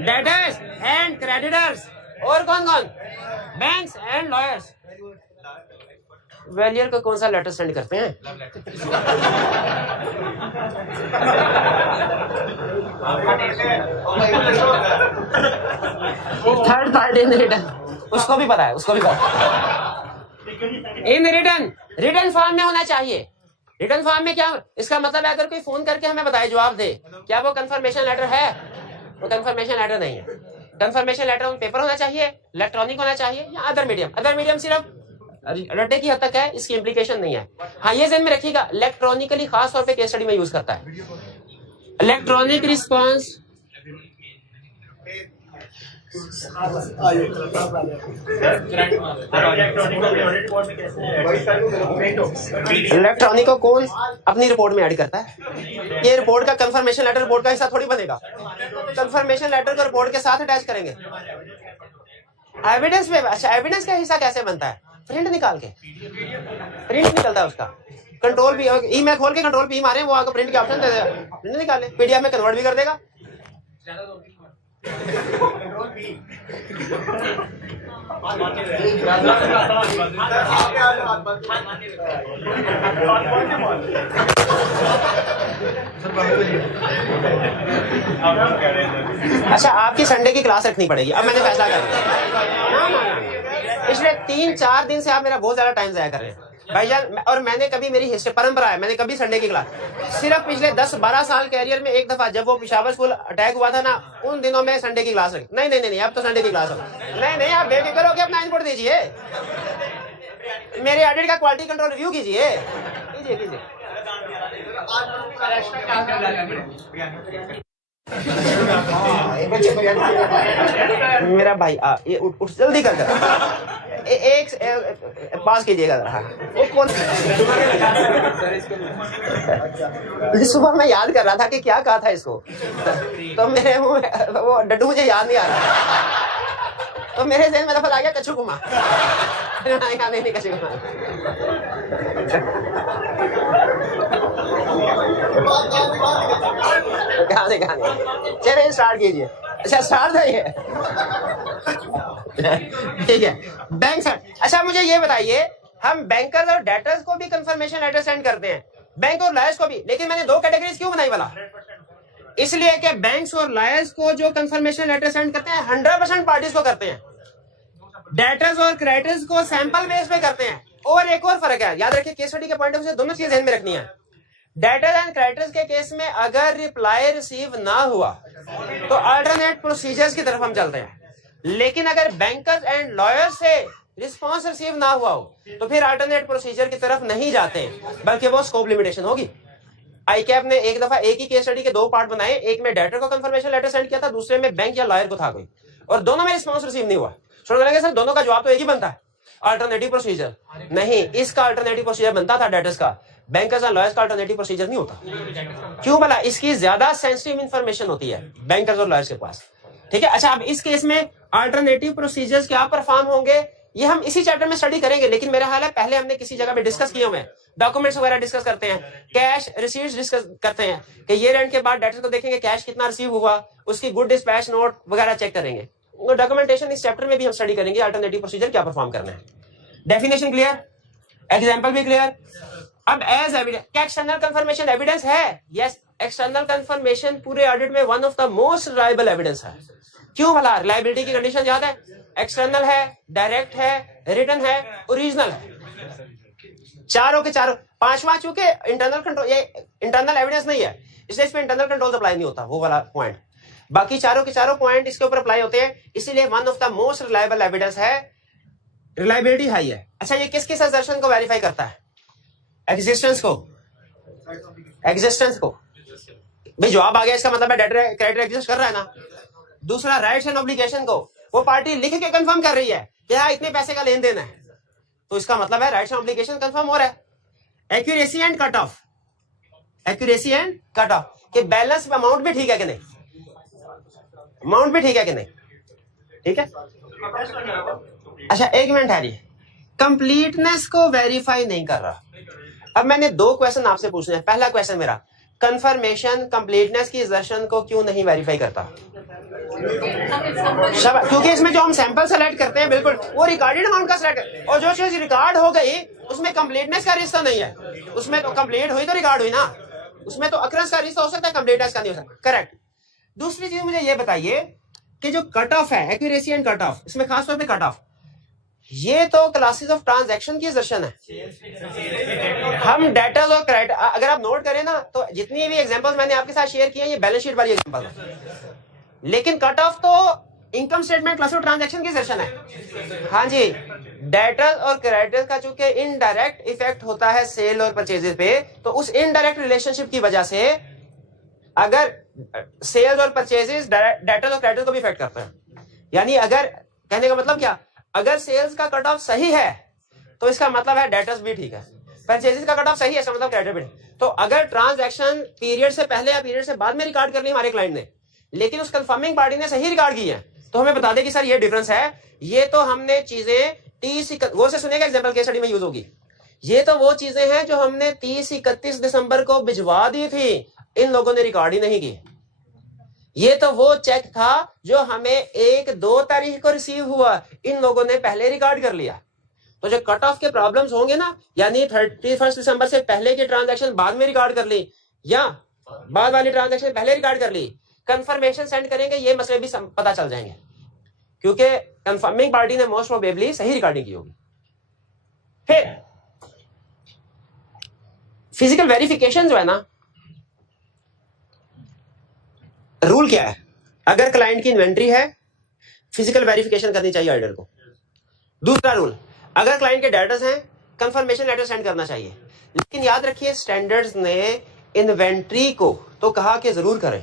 डेटर्स एंड क्रेडिटर्स, और कौन कौन, बैंक्स एंड लॉयर्स। वैल्यूअर को कौन सा लेटर सेंड करते हैं, थर्ड पार्टी इन रिटर्न, उसको भी पता है, उसको भी पता है। इन रिटर्न, रिटर्न फॉर्म में होना चाहिए। रिटर्न फॉर्म में क्या, इसका मतलब है अगर कोई फोन करके हमें बताए, जवाब दे, क्या वो कंफर्मेशन लेटर है, वो कंफर्मेशन लेटर नहीं है। कंफर्मेशन लेटर ऑन पेपर होना चाहिए, इलेक्ट्रॉनिक होना चाहिए, या अदर मीडियम। अदर मीडियम सिर्फ रट्टे की हद तक है, इसकी इंप्लीकेशन नहीं है। हाँ ये ध्यान में रखिएगा, इलेक्ट्रॉनिकली खास तौर पे केस स्टडी में यूज करता है। इलेक्ट्रॉनिक रिस्पॉन्स इलेक्ट्रॉनिक को कौन अपनी रिपोर्ट में ऐड करता है, ये रिपोर्ट का कंफर्मेशन लेटर रिपोर्ट का हिस्सा थोड़ी बनेगा। कंफर्मेशन लेटर को रिपोर्ट के साथ अटैच करेंगे। एविडेंस में, अच्छा एविडेंस का हिस्सा कैसे बनता है, प्रिंट निकाल के, प्रिंट निकलता है उसका, कंट्रोल भी ई में खोल के कंट्रोल पी मारे, वो आपको प्रिंट के ऑप्शन दे देगा, प्रिंट निकाले, पीडीएफ में कन्वर्ट भी कर देगा। अच्छा आपकी संडे की क्लास रखनी पड़ेगी, अब मैंने फैसला कर लिया। पिछले 3-4 दिन से आप मेरा बहुत ज्यादा टाइम जाया कर रहे हैं भाईजान, और मैंने कभी, मेरी हिस्ट्री परंपरा है, मैंने कभी संडे की क्लास, सिर्फ पिछले 10-12 साल कैरियर में एक दफा जब वो पिशावर स्कूल अटैक हुआ था ना, उन दिनों में संडे की क्लास रखी। नहीं नहीं नहीं, अब तो संडे की क्लास हो, नहीं आप बेफिक्र होकर अपना इनपुट दीजिए, मेरे ऑडिट का क्वालिटी कंट्रोल रिव्यू कीजिए, कीजिए। मेरा भाई ये उठ जल्दी कर एक पास कीजिएगा जरा। वो कौन सुबह मैं याद कर रहा था कि क्या कहा था इसको, तो मेरे वो डड्डू मुझे याद नहीं आ रहा, तो मेरे ज़हन में लफ्ज़ आ गया कच्चू कुमा। नहीं कच्चू कुमा, कहानी चलिए स्टार्ट कीजिए। अच्छा स्टार्ट है ये, ठीक है। बैंक सर, अच्छा मुझे ये बताइए, हम बैंकर्स और डेटर्स को भी कंफर्मेशन लेटर सेंड करते हैं, बैंक और लॉयर्स को भी, लेकिन मैंने 2 कैटेगरीज क्यों बनाई वाला, इसलिए कि बैंक्स और लॉयर्स को जो कंफर्मेशन लेटर सेंड करते हैं 100% पार्टीज को करते हैं, डेटर्स और क्रेडिटर्स को सैंपल बेस पे करते हैं। और एक और फर्क है, याद रखिए केस स्टडी के पॉइंट ऑफ व्यू से दोनों चीजें ध्यान में रखनी है। डेटर्स एंड क्रेडिटर्स के केस में अगर रिप्लाई रिसीव ना हुआ तो अल्टरनेट प्रोसीजर्स की तरफ हम चलते हैं, लेकिन अगर बैंकर्स एंड लॉयर्स से रिस्पॉन्स रिसीव ना हुआ हो तो फिर अल्टरनेट प्रोसीजर की तरफ नहीं जाते, बल्कि वो स्कोप लिमिटेशन होगी। आईकैप ने एक दफा एक ही केस स्टडी के 2 पार्ट बनाए, एक में डेटर को कंफर्मेशन लेटर सेंड किया था, दूसरे में बैंक या लॉयर को था कोई, और दोनों में रिस्पॉन्स रिसीव नहीं हुआ। सुन लगे सर दोनों का जवाब तो एक ही बनता है, अल्टरनेटिव प्रोसीजर नहीं, इसका अल्टरनेटिव प्रोसीजर बनता था डेटर्स का, बैंकर्स और लॉयर्स का अल्टरनेटिव प्रोसीजर नहीं होता। क्यों भला, इसकी ज्यादा सेंसिटिव इंफॉर्मेशन होती है बैंकर्स और लॉयर्स के पास, ठीक है। अच्छा अब इस केस में अल्टरनेटिव प्रोसीजर्स क्या परफॉर्म होंगे, ये हम इसी चैप्टर में स्टडी करेंगे, लेकिन मेरा हाल है पहले हमने किसी जगह पे डिस्कस किए हुए हैं, डॉक्यूमेंट्स वगैरह डिस्कस करते हैं, कैश रिसीव्स डिस्कस करते हैं कि ये रेंट के बाद डेटर्स को देखेंगे कैश कितना रिसीव हुआ, उसकी गुड डिस्पैच नोट वगैरह चेक करेंगे। डॉक्यूमेंटेशन इस चैप्टर में भी हम स्टडी करेंगे, अल्टरनेटिव प्रोसीजर क्या परफॉर्म करना है। डेफिनेशन क्लियर, एग्जांपल भी क्लियर। अब एज एविडेंस, क्या एक्सटर्नल कंफर्मेशन एविडेंस है? यस, एक्सटर्नल कंफर्मेशन पूरे ऑडिट में one of the most reliable evidence है। क्यों भला? रिलायबिलिटी की कंडीशन याद है, एक्सटर्नल है, डायरेक्ट है, रिटन है, ओरिजिनल है, चारों के चारों। पांचवा चूंकि इंटरनल कंट्रोल, ये इंटरनल एविडेंस नहीं है इसलिए इसमें इंटरनल कंट्रोल अप्लाई नहीं होता, वो वाला पॉइंट। बाकी चारों के चारों पॉइंट इसके ऊपर अप्लाई होते हैं, इसीलिए one of the most reliable evidence है, रिलायबिलिटी हाई है। अच्छा, ये किस किस असर्शन को वेरीफाई करता है? एग्जिस्टेंस को, एग्जिस्टेंस को। भाई जवाब आ गया, इसका मतलब है डेटर क्रेडिटर एग्जिस्ट कर रहा है ना। दूसरा राइट्स एंड ऑब्लिगेशन को वो पार्टी लिख के कंफर्म कर रही है कि हाँ इतने पैसे का लेन देन है, तो इसका मतलब है राइट्स एंड ऑब्लिगेशन कंफर्म हो रहा है। Accuracy and cut off, accuracy and cut off कि बैलेंस अमाउंट भी ठीक है कि नहीं, अमाउंट भी ठीक है कि नहीं, ठीक है। अच्छा एक मिनट है, कंप्लीटनेस को वेरीफाई नहीं कर रहा। अब मैंने दो क्वेश्चन आपसे पूछने हैं। पहला क्वेश्चन मेरा, कंफर्मेशन कंप्लीटनेस की असर्शन को क्यों नहीं वेरीफाई करता? क्योंकि इसमें जो हम सैंपल सेलेक्ट करते हैं बिल्कुल वो रिकॉर्डेड अमाउंट का सेलेक्ट, और जो चीज रिकॉर्ड हो गई उसमें कंप्लीटनेस का रिश्ता नहीं है। उसमें तो कंप्लीट हुई तो रिकॉर्ड हुई ना, उसमें तो अक्ररेंस का रिश्ता हो सकता है, कंप्लीटनेस का नहीं हो सकता। करेक्ट। दूसरी चीज मुझे ये बताइए कि जो कट ऑफ है, एक्यूरेसी एंड कट ऑफ, इसमें खासतौर पे कट ऑफ, ये तो क्लासेस ऑफ ट्रांजैक्शन की असर्शन है। हम डेटर्स और क्रेडिट, अगर आप नोट करें ना तो जितनी भी एग्जांपल्स मैंने आपके साथ शेयर किए हैं ये बैलेंस शीट वाली एग्जांपल है, लेकिन कट ऑफ तो income statement class of transaction की असर्शन है। हाँ जी, डेटर्स और क्रेडिटर्स का चूंकि इनडायरेक्ट इफेक्ट होता है सेल और परचेजेस पे, तो उस इनडायरेक्ट रिलेशनशिप की वजह से अगर सेल्स और परचेजेस डेटर्स और क्रेडिटर्स को भी इफेक्ट करता है। यानी अगर, कहने का मतलब क्या, अगर सेल्स का कट ऑफ सही है तो इसका मतलब है डेटर्स भी ठीक है, परचेजेस का कट ऑफ सही है इसका मतलब क्रेडिटर भी ठीक। तो अगर ट्रांजैक्शन पीरियड से पहले या पीरियड से बाद में रिकॉर्ड कर ली हमारे क्लाइंट ने, लेकिन उस कंफर्मिंग पार्टी ने सही रिकॉर्ड की है, तो हमें बता दे कि सर ये डिफरेंस है। ये तो हमने चीजें 30 वो से सुनेगा, एग्जांपल केस स्टडी में यूज होगी। ये तो वो चीजें हैं जो हमने 30-31 दिसंबर को भिजवा दी थी, इन लोगों ने रिकॉर्ड ही नहीं की। ये तो वो चेक था जो हमें 1-2 तारीख को रिसीव हुआ, इन लोगों ने पहले रिकॉर्ड कर लिया। तो जो कट ऑफ के प्रॉब्लम्स होंगे ना, यानी 31 दिसंबर से पहले की ट्रांजैक्शन बाद में रिकॉर्ड कर ली या बाद वाली ट्रांजैक्शन पहले रिकॉर्ड कर ली, कंफर्मेशन सेंड करेंगे ये मसले भी पता चल जाएंगे, क्योंकि कंफर्मिंग पार्टी ने मोस्ट प्रोबेबली सही रिकॉर्डिंग की होगी। फिर फिजिकल वेरिफिकेशन जो है ना, रूल क्या है? अगर क्लाइंट की इन्वेंट्री है फिजिकल वेरिफिकेशन करनी चाहिए ऑडिटर को। दूसरा रूल, अगर क्लाइंट के डेटर्स हैं कंफर्मेशन लेटर सेंड करना चाहिए। लेकिन याद रखिए स्टैंडर्ड्स ने इन्वेंट्री को तो कहा कि जरूर करें,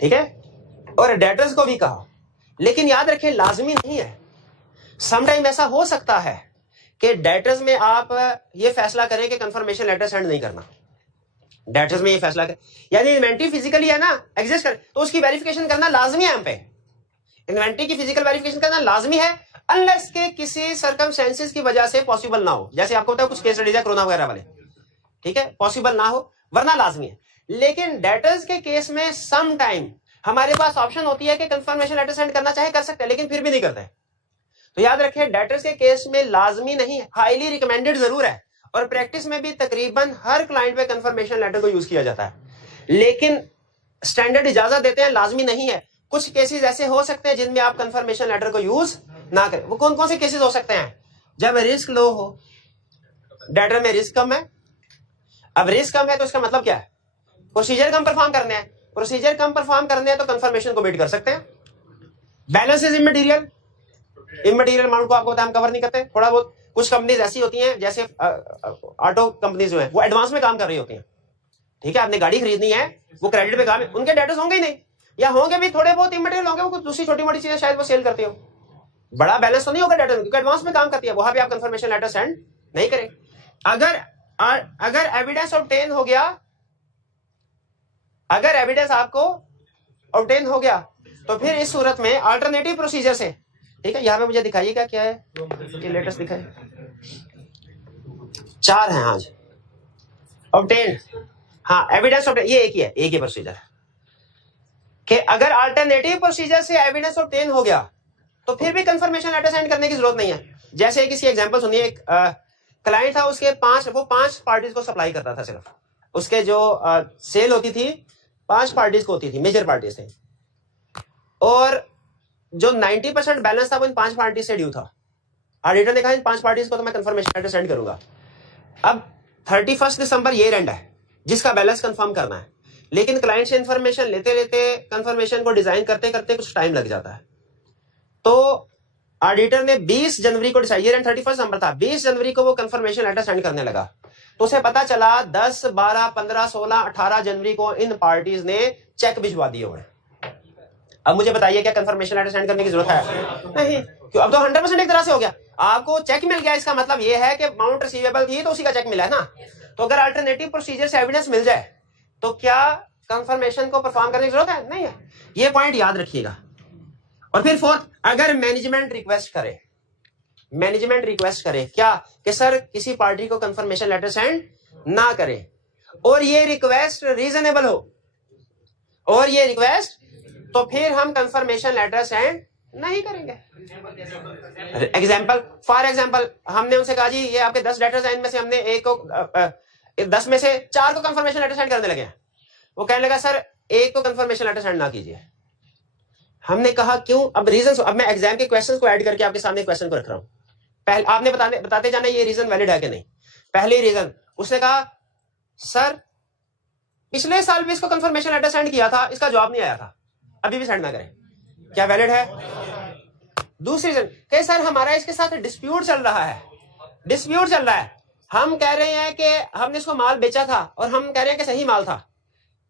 ठीक है, और डेटर्स को भी कहा, लेकिन याद रखें लाजमी नहीं है। समटाइम ऐसा हो सकता है कि डेटर्स में आप ये फैसला करें कि कंफर्मेशन लेटर सेंड नहीं करना, डेटर्स में ये फैसला करें, यानी इन्वेंट्री फिजिकली है ना एग्जिस्ट कर, तो उसकी वेरिफिकेशन करना लाजमी है। हम पे इन्वेंट्री की फिजिकल वेरिफिकेशन करना लाजमी है, अनलेस के किसी सर्कमस्टेंसेस की वजह से पॉसिबल ना हो। जैसे आपको पता है कुछ केस स्टडीज है कोरोना वगैरह वाले, ठीक है, पॉसिबल ना हो, वरना लाजमी है। लेकिन डेटर्स के केस में सम टाइम हमारे पास ऑप्शन होती है कि कंफर्मेशन लेटर सेंड करना चाहे कर सकते हैं, लेकिन फिर भी नहीं करते। तो याद रखें डेटर्स के केस में लाजमी नहीं है, हाईली रिकमेंडेड जरूर है, और प्रैक्टिस में भी तकरीबन हर क्लाइंट पे कंफर्मेशन लेटर को यूज किया जाता है, लेकिन स्टैंडर्ड इजाजत देते हैं, लाजमी नहीं है। कुछ केसेस ऐसे हो सकते हैं जिनमें आप कंफर्मेशन लेटर को यूज ना करें। वो कौन कौन से केसेस हो सकते हैं? जब रिस्क लो हो, डेटर में रिस्क कम है। अब रिस्क कम है तो इसका मतलब क्या है? प्रोसीजर कम परफॉर्म करने हैं, प्रोसीजर कम परफॉर्म करने हैं तो कंफर्मेशन को वेट कर सकते हैं। Balance is immaterial, immaterial amount को आपको हम कवर नहीं करते। थोड़ा बहुत कुछ कंपनीज ऐसी होती हैं जैसे ऑटो कंपनीज जो है वो एडवांस में काम कर रही होती हैं, ठीक है, आपने गाड़ी खरीदनी है, वो क्रेडिट पे काम है, उनके डेटर्स होंगे ही नहीं, या होंगे भी थोड़े बहुत इमटेरियल होंगे, वो कुछ दूसरी छोटी मोटी चीजें शायद वो सेल करती हो, बड़ा बैलेंस तो नहीं होगा डेटर में, क्योंकि एडवांस में काम करती है, वहां भी आप कंफर्मेशन लेटर सेंड नहीं करें। अगर एविडेंस ऑब्टेन हो गया, अगर एविडेंस आपको ऑब्टेन हो गया तो फिर इस सूरत में अल्टरनेटिव प्रोसीजर से, ठीक है, यहां पे मुझे दिखाइएगा क्या है, ये लेटेस्ट दिखाइए। 4 हैं हाँ जी। ऑब्टेन, हाँ एविडेंस ऑब्टेन, ये एक ही प्रोसीजर कि अगर अल्टरनेटिव प्रोसीजर से एविडेंस ऑब्टेन हो गया तो फिर भी कंफर्मेशन लेटर सेंड करने की जरूरत नहीं है। जैसे किसी एग्जांपल सुनिए, एक क्लाइंट था, उसके 5 पार्टीज को सप्लाई करता था, सिर्फ उसके जो सेल होती थी 5 पार्टीज को होती थी, मेजर पार्टीज थे, और जो 90% बैलेंस था वो इन 5 पार्टी से ड्यू था। ऑडिटर ने कहा इन 5 पार्टीज को तो मैं कंफर्मेशन लेटर सेंड करूंगा। अब 31 दिसंबर ये एंड है जिसका बैलेंस कंफर्म करना है, लेकिन क्लाइंट से इंफॉर्मेशन लेते लेते कंफर्मेशन को डिजाइन करते करते कुछ टाइम लग जाता है। तो ऑडिटर ने 20 जनवरी को डिसाइड, ये 31 दिसंबर था, 20 जनवरी को वो कंफर्मेशन लेटर सेंड करने लगा, तो उसे पता चला 10, 12, 15, 16, 18 जनवरी को इन पार्टीज ने चेक भिजवा दिए हुए। अब मुझे बताइए क्या कंफर्मेशन लेटर सेंड करने की जरूरत है? नहीं, क्यों? अब तो 100% एक तरह से हो गया, आपको चेक मिल गया, इसका मतलब ये है कि अमाउंट रिसीवेबल थी तो उसी का चेक मिला है ना। तो अगर अल्टरनेटिव प्रोसीजर से एविडेंस मिल जाए तो क्या कंफर्मेशन को परफॉर्म करने की जरूरत है? नहीं है, ये पॉइंट याद रखिएगा। और फिर फोर्थ, अगर मैनेजमेंट रिक्वेस्ट करे क्या कि सर किसी पार्टी को कंफर्मेशन लेटर सेंड ना करें, और ये रिक्वेस्ट रीजनेबल हो, और ये रिक्वेस्ट, तो फिर हम कंफर्मेशन लेटर सेंड नहीं करेंगे। फॉर एग्जाम्पल हमने उनसे कहा जी ये आपके 10 लेटर्स हैं, इनमें से हमने 10 में से 4 को कंफर्मेशन लेटर सेंड करने लगे हैं। वो कहने लगा सर 1 को कंफर्मेशन लेटर सेंड ना कीजिए। हमने कहा क्यों? अब रीजन, अब मैं एग्जाम के क्वेश्चंस को ऐड करके आपके सामने क्वेश्चन को रख रहा हूं, पहले आपने बताते जाना ये रीजन वैलिड है कि नहीं। पहले रीजन, उसने कहा सर पिछले साल भी इसको कंफर्मेशन लेटर सेंड किया था, इसका जवाब नहीं आया था, अभी भी सेंड ना करें, क्या वैलिड है? दूसरी रीजन, कहे सर हमारा इसके साथ डिस्प्यूट चल रहा है, हम कह रहे हैं कि हमने इसको माल बेचा था और हम कह रहे हैं कि सही माल था,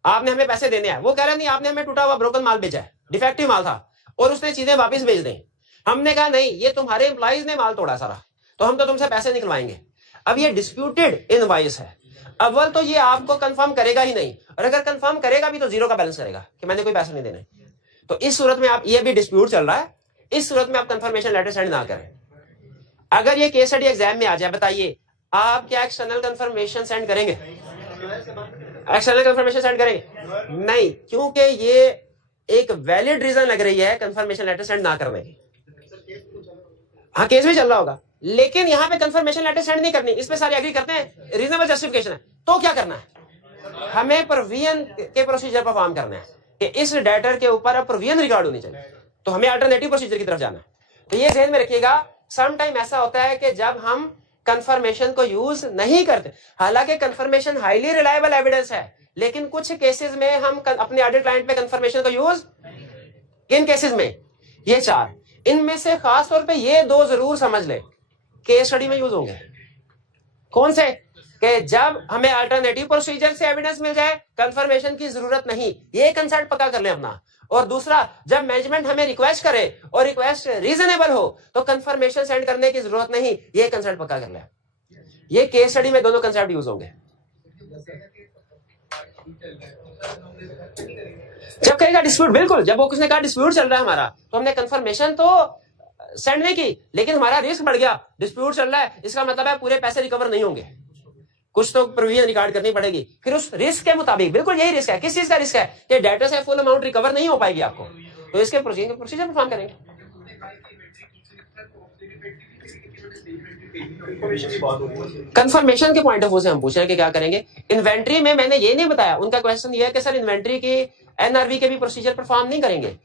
आपने हमें पैसे देने हैं, वो कह रहे नहीं आपने हमें टूटा हुआ ब्रोकन माल बेचा है, डिफेक्टिव माल था और उसने चीजें वापस भेज दी। हमने कहा नहीं ये तुम्हारे एम्प्लॉइज ने माल तोड़ा सारा, तो हम तो तुमसे पैसे निकलवाएंगे। अब ये डिस्प्यूटेड इनवॉइस है, अव्वल तो ये आपको कंफर्म करेगा ही नहीं, और अगर कंफर्म करेगा भी तो 0 का बैलेंस करेगा कि मैंने कोई पैसा नहीं देने। तो इस सूरत में आप, ये भी डिस्प्यूट चल रहा है, इस सूरत में आप कंफर्मेशन लेटर सेंड ना करें। अगर ये केस स्टडी एग्जाम में आ जाए, बताइए आप क्या एक्सटर्नल कंफर्मेशन सेंड करेंगे? एक्सटर्नल कंफर्मेशन सेंड करेंगे? नहीं, क्योंकि ये एक वैलिड रीजन लग रही है कंफर्मेशन लेटर सेंड ना करने की। हाँ केस भी चल रहा होगा, लेकिन यहां पे कंफर्मेशन लेटर सेंड नहीं करनी, इस पे सारे एग्री करते हैं, रीजनेबल जस्टिफिकेशन है, तो क्या करना है? हमें प्रोविजन के प्रोसीजर परफॉर्म करना है कि इस डेटर के ऊपर अब प्रोविजन रिकॉर्ड होनी चाहिए, तो हमें अल्टरनेटिव प्रोसीजर की तरफ जाना है। तो ये ध्यान में रखिएगा, सम टाइम ऐसा होता है कि जब हम कंफर्मेशन को यूज नहीं करते, हालांकि कंफर्मेशन हाईली रिलायबल एविडेंस है, लेकिन कुछ केसेस में हम अपने ऑडिट क्लाइंट पे कंफर्मेशन को यूज, इन केसेस में ये 4, इनमें से खास तौर पे ये 2 जरूर समझ ले, केस स्टडी में यूज होंगे। कौन से? कि जब हमें अल्टरनेटिव प्रोसीजर से एविडेंस मिल जाए, कंफर्मेशन की जरूरत नहीं, ये कंसेप्ट पक्का कर ले अपना। और दूसरा, जब मैनेजमेंट हमें रिक्वेस्ट करे और रिक्वेस्ट रीजनेबल हो तो कंफर्मेशन सेंड करने की जरूरत नहीं, ये कंसेप्ट पक्का कर ले। ये केस स्टडी में दोनों कंसेप्ट यूज होंगे। जब कहेगा डिस्प्यूट, बिल्कुल, जब वो किसने कहा डिस्प्यूट चल रहा है हमारा, तो हमने कंफर्मेशन तो सेंड नहीं की, लेकिन हमारा रिस्क बढ़ गया, डिस्प्यूट चल रहा है, इसका मतलब है पूरे पैसे रिकवर नहीं होंगे, कुछ तो प्रोविजन रिकॉर्ड करनी पड़ेगी। फिर उस रिस्क के मुताबिक, बिल्कुल यही रिस्क है, किस चीज का रिस्क है कि डेटा से फुल अमाउंट रिकवर नहीं हो पाएगी आपको, तो इसके प्रोसीजर परफॉर्म करेंगे। कंफर्मेशन के पॉइंट ऑफ व्यू से हम पूछ रहे हैं कि क्या करेंगे। इन्वेंट्री में मैंने ये नहीं बताया, उनका क्वेश्चन ये है कि सर इन्वेंट्री की एनआरवी के भी प्रोसीजर परफॉर्म नहीं करेंगे।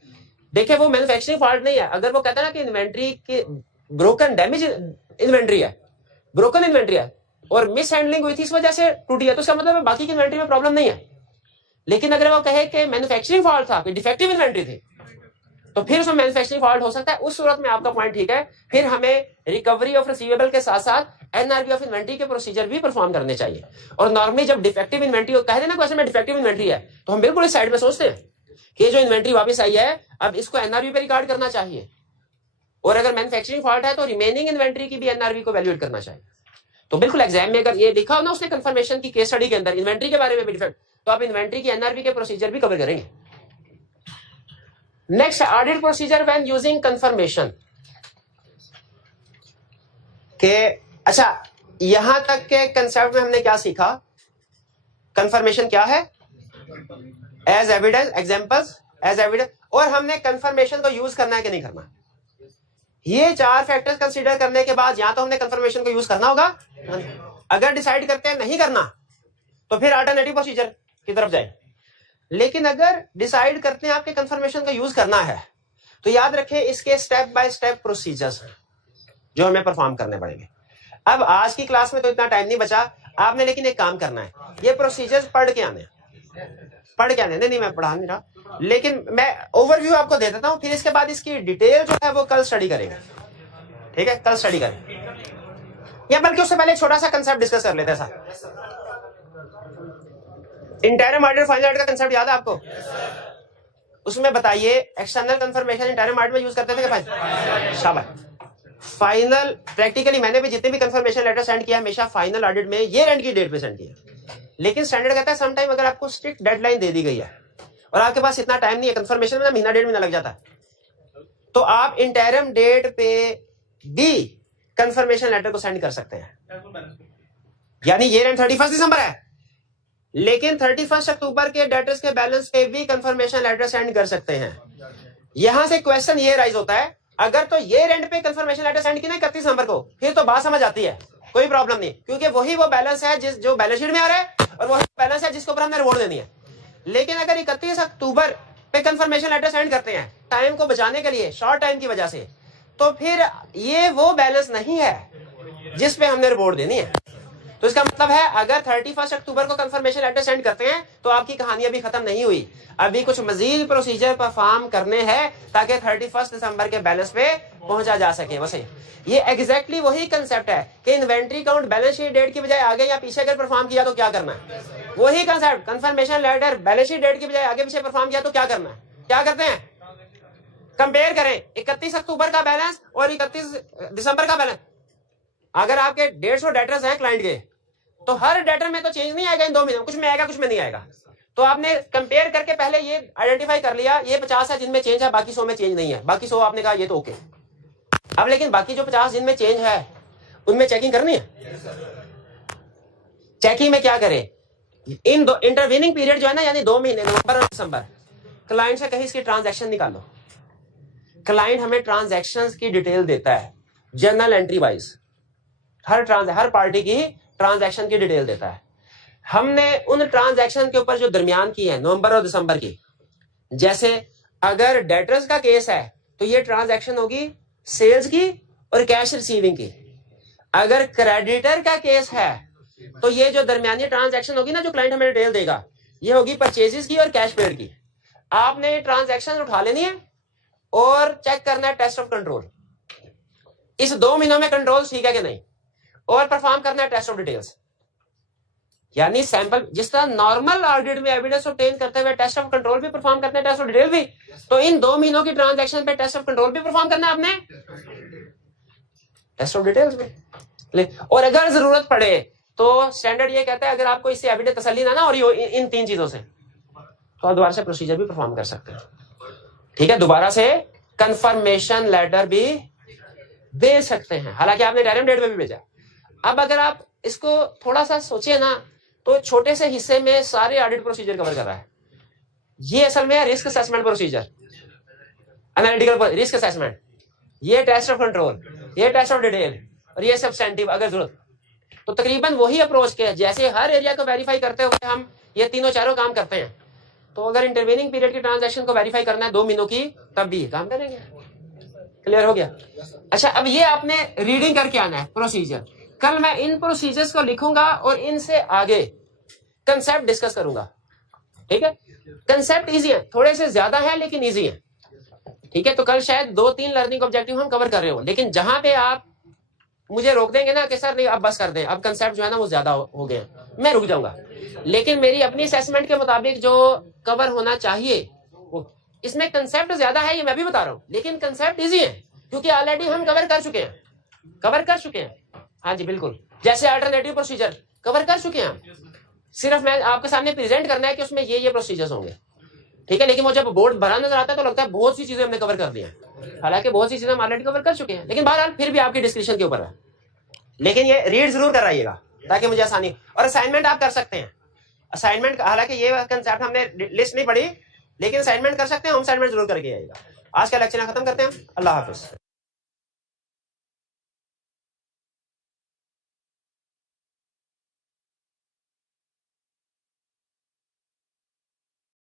देखिए वो मैन्युफैक्चरिंग फॉल्ट नहीं है, अगर वो कहता है ना कि इन्वेंट्री की ब्रोकन डैमेज इन्वेंट्री है, ब्रोकन इन्वेंट्री है और मिस हैंडलिंग हुई थी इस वजह से टूटी है, तो इसका मतलब बाकी की इन्वेंट्री में प्रॉब्लम नहीं है। लेकिन अगर वो कहे कि मैन्युफैक्चरिंग फॉल्ट था, डिफेक्टिव इन्वेंट्री थी, तो फिर उसमें मैन्युफैक्चरिंग फॉल्ट हो सकता है, उस सूरत में आपका पॉइंट ठीक है, फिर हमें रिकवरी ऑफ रिसीवेबल के साथ साथ एनआरवी ऑफ इन्वेंट्री के प्रोसीजर भी परफॉर्म करने चाहिए। और नॉर्मली जब डिफेक्टिव इन्वेंट्री कह देना क्वेश्चन में डिफेक्टिव इन्वेंट्री है, तो हम बिल्कुल इस साइड में सोचते हैं कि जो इन्वेंट्री वापस आई है अब इसको एनआरवी पे रिकॉर्ड करना चाहिए, और अगर मैन्युफैक्चरिंग फॉल्ट है तो रिमेनिंग इन्वेंट्री की भी एनआरवी को वैल्यूएट करना चाहिए। तो बिल्कुल एग्जाम में अगर ये लिखा हो ना उसने कंफर्मेशन की केस स्टडी के अंदर इन्वेंट्री के बारे में भी डिफेक्ट, तो आप इन्वेंट्री की एनआरवी के प्रोसीजर भी कवर करेंगे। Next, audit procedure when using confirmation के, अच्छा यहां तक के कंसेप्ट में हमने क्या सीखा? कंफर्मेशन क्या है? As evidence, examples as evidence, और हमने कंफर्मेशन को यूज करना है कि नहीं करना। ये 4 फैक्टर्स कंसीडर करने के बाद या तो हमने कंफर्मेशन को यूज करना होगा, अगर डिसाइड करते हैं नहीं करना तो फिर अल्टरनेटिव प्रोसीजर की तरफ जाए। लेकिन अगर डिसाइड करते हैं आपके कंफर्मेशन को यूज करना है तो याद रखें इसके स्टेप बाय स्टेप प्रोसीजर्स जो हमें परफॉर्म करने पड़ेंगे। अब आज की क्लास में तो इतना टाइम नहीं बचा, आपने लेकिन एक काम करना है, ये प्रोसीजर्स पढ़ के आने। नहीं मैं पढ़ा नहीं रहा, लेकिन मैं ओवरव्यू आपको दे देता हूं, फिर इसके बाद इसकी डिटेल जो है वो कल स्टडी करेंगे। ठीक है, कल स्टडी करेंगे, या बल्कि उससे पहले एक छोटा सा कंसेप्ट डिस्कस कर लेते हैं। इंटरम ऑडिट फाइनल ऑडिट का कंसेप्ट याद है आपको? उसमें बताइए एक्सटर्नल कंफर्मेशन इंटरम ऑडिट में यूज करते थे क्या भाई? शाबाश। फाइनल प्रैक्टिकली मैंने भी जितने भी कंफर्मेशन लेटर सेंड किया हमेशा फाइनल ऑडिट में ये एंड की डेट पे सेंड किया। लेकिन स्टैंडर्ड कहता है सम टाइम अगर आपको स्ट्रिक्ट डेडलाइन दे दी गई है और आपके पास इतना टाइम नहीं है, कंफर्मेशन में ना महीना 1.5 महीना लग जाता है, तो आप इंटरम डेट पे भी कंफर्मेशन लेटर को सेंड कर सकते हैं। यानी ये एंड 31 दिसंबर है, लेकिन 31 अक्टूबर के डेटर्स के बैलेंस पे भी कंफर्मेशन लेटर सेंड कर सकते हैं। यहां से क्वेश्चन ये राइज होता है, अगर तो ये रेंट पे कंफर्मेशन लेटर सेंड की ना 31 दिसंबर को, फिर तो बात समझ आती है, कोई प्रॉब्लम नहीं, क्योंकि वही वो बैलेंस है जो बैलेंस शीट में आ रहा है और वही बैलेंस है जिसके ऊपर हमने रिवॉर्ड देनी है। लेकिन अगर 31 अक्टूबर पे कंफर्मेशन लेटर सेंड करते हैं टाइम को बचाने के लिए, शॉर्ट टाइम की वजह से, तो फिर ये वो बैलेंस नहीं है जिस पे हमने रिपोर्ट देनी है। तो इसका मतलब है अगर 31 अक्टूबर को कंफर्मेशन लेटर सेंड करते हैं तो आपकी कहानी अभी खत्म नहीं हुई, अभी कुछ मजीद प्रोसीजर परफॉर्म करने हैं ताकि 31 दिसंबर के बैलेंस पे पहुंचा जा सके। वैसे ये एग्जैक्टली वही कंसेप्ट है कि inventory count balance sheet date की बजाय आगे या पीछे अगर परफॉर्म किया तो क्या करना है, वही concept. Confirmation letter balance sheet date की बजाय आगे पीछे परफॉर्म किया तो क्या करना है, क्या करते हैं, कंपेयर करें 31 अक्टूबर का बैलेंस और 31 दिसंबर का बैलेंस। अगर आपके 150 डेटर्स हैं क्लाइंट के, तो हर डेटर में तो चेंज नहीं आएगा इन 2 महीनों, कुछ में आएगा कुछ में नहीं आएगा। तो आपने कंपेयर करके पहले ये आइडेंटिफाई कर लिया ये 50 है जिनमें चेंज है, बाकी 100 में चेंज नहीं है, बाकी 100 आपने कहा ये तो ओके। अब लेकिन बाकी जो 50 जिनमें चेंज है उनमें चेकिंग करनी है। चेकिंग में क्या करें, इन दो इंटरवीनिंग पीरियड जो है ना, यानी 2 महीने नवंबर और दिसंबर, क्लाइंट से कहीं इसकी ट्रांजैक्शन निकालो। क्लाइंट हमें ट्रांजैक्शंस की डिटेल देता है जर्नल एंट्री वाइज, हर पार्टी की ट्रांजैक्शन की डिटेल देता है। हमने उन ट्रांजैक्शन के ऊपर जो दरमियान की है नवंबर और दिसंबर की, जैसे अगर डेटर्स का केस है तो ये ट्रांजैक्शन होगी सेल्स की और कैश रिसीविंग की। अगर क्रेडिटर का केस है तो ये जो दरमियानी ट्रांजैक्शन होगी ना, जो क्लाइंट हमें डिटेल देगा, ये होगी परचेजेस की और कैश पेड की। आपने ये ट्रांजैक्शन उठा लेनी है और चेक करना है टेस्ट ऑफ कंट्रोल, इस 2 महीनों में कंट्रोल ठीक है कि नहीं, और परफॉर्म करना है टेस्ट ऑफ डिटेल्स। यानी सैंपल जिस तरह नॉर्मल ऑडिट में एविडेंस ऑब्टेन करते हुए टेस्ट ऑफ कंट्रोल भी परफॉर्म करते हैं, टेस्ट ऑफ डिटेल भी, तो इन 2 महीनों की ट्रांजैक्शन पे टेस्ट ऑफ कंट्रोल भी परफॉर्म करना है आपने, टेस्ट ऑफ डिटेल्स भी। और अगर जरूरत पड़े तो स्टैंडर्ड ये कहता है अगर आपको इससे एविडेंस तसल्ली ना और इन 3 चीजों से, तो आप दोबारा से प्रोसीजर भी परफॉर्म कर सकते हैं। ठीक है, दोबारा से कंफर्मेशन लेटर भी दे सकते हैं, हालांकि आपने टाइम डेट में भी भेजा। अब अगर आप इसको थोड़ा सा सोचिए ना, तो छोटे से हिस्से में सारे ऑडिट प्रोसीजर कवर कर रहा है। ये असल में risk assessment procedure, analytical risk assessment, ये टेस्ट ऑफ कंट्रोल, ये टेस्ट ऑफ डिटेल और ये सब्सटेंटिव अगर जरूरत, तो तकरीबन वही अप्रोच के जैसे हर एरिया को वेरीफाई करते हुए हम ये तीनों चारों काम करते हैं। तो अगर इंटरवेनिंग पीरियड की ट्रांजैक्शन को वेरीफाई करना है 2 महीनों की, तब भी ये काम करेंगे। क्लियर हो गया? अच्छा, अब ये आपने रीडिंग करके आना है प्रोसीजर। कल मैं इन प्रोसीजर्स को लिखूंगा और इनसे आगे कंसेप्ट डिस्कस करूंगा। ठीक है, कंसेप्ट इजी है, थोड़े से ज्यादा है लेकिन इजी है। ठीक है, तो कल शायद 2-3 लर्निंग ऑब्जेक्टिव हम कवर कर रहे हो, लेकिन जहां पे आप मुझे रोक देंगे ना कि सर नहीं अब बस कर दें, अब कंसेप्ट जो है ना वो ज्यादा हो गए, मैं रुक जाऊंगा। लेकिन मेरी अपनी असेसमेंट के मुताबिक जो कवर होना चाहिए वो, इसमें कंसेप्ट ज्यादा है ये मैं भी बता रहा हूं, लेकिन कंसेप्ट इजी है क्योंकि ऑलरेडी हम कवर कर चुके हैं। हाँ जी बिल्कुल, जैसे अल्टरनेटिव प्रोसीजर कवर कर चुके हैं हम, सिर्फ मैं आपके सामने प्रेजेंट करना है कि उसमें ये प्रोसीजर्स होंगे। ठीक है, लेकिन वो जब बोर्ड भरा नजर आता है तो लगता है बहुत सी चीजें हमने कवर कर दी हैं, हालांकि बहुत सी चीजें हम ऑलरेडी कवर कर चुके हैं, लेकिन बहरहाल फिर भी आपकी डिस्क्रिप्शन के ऊपर है। लेकिन ये रीड जरूर कराइएगा ताकि मुझे आसानी हो। और असाइनमेंट आप कर सकते हैं। असाइनमेंट हालांकि ये कंसेप्ट हमने लिस्ट नहीं पढ़ी, लेकिन असाइनमेंट कर सकते हैं, होम असाइनमेंट जरूर करके आइएगा। आज का लेक्चर खत्म करते हैं। अल्लाह हाफिज।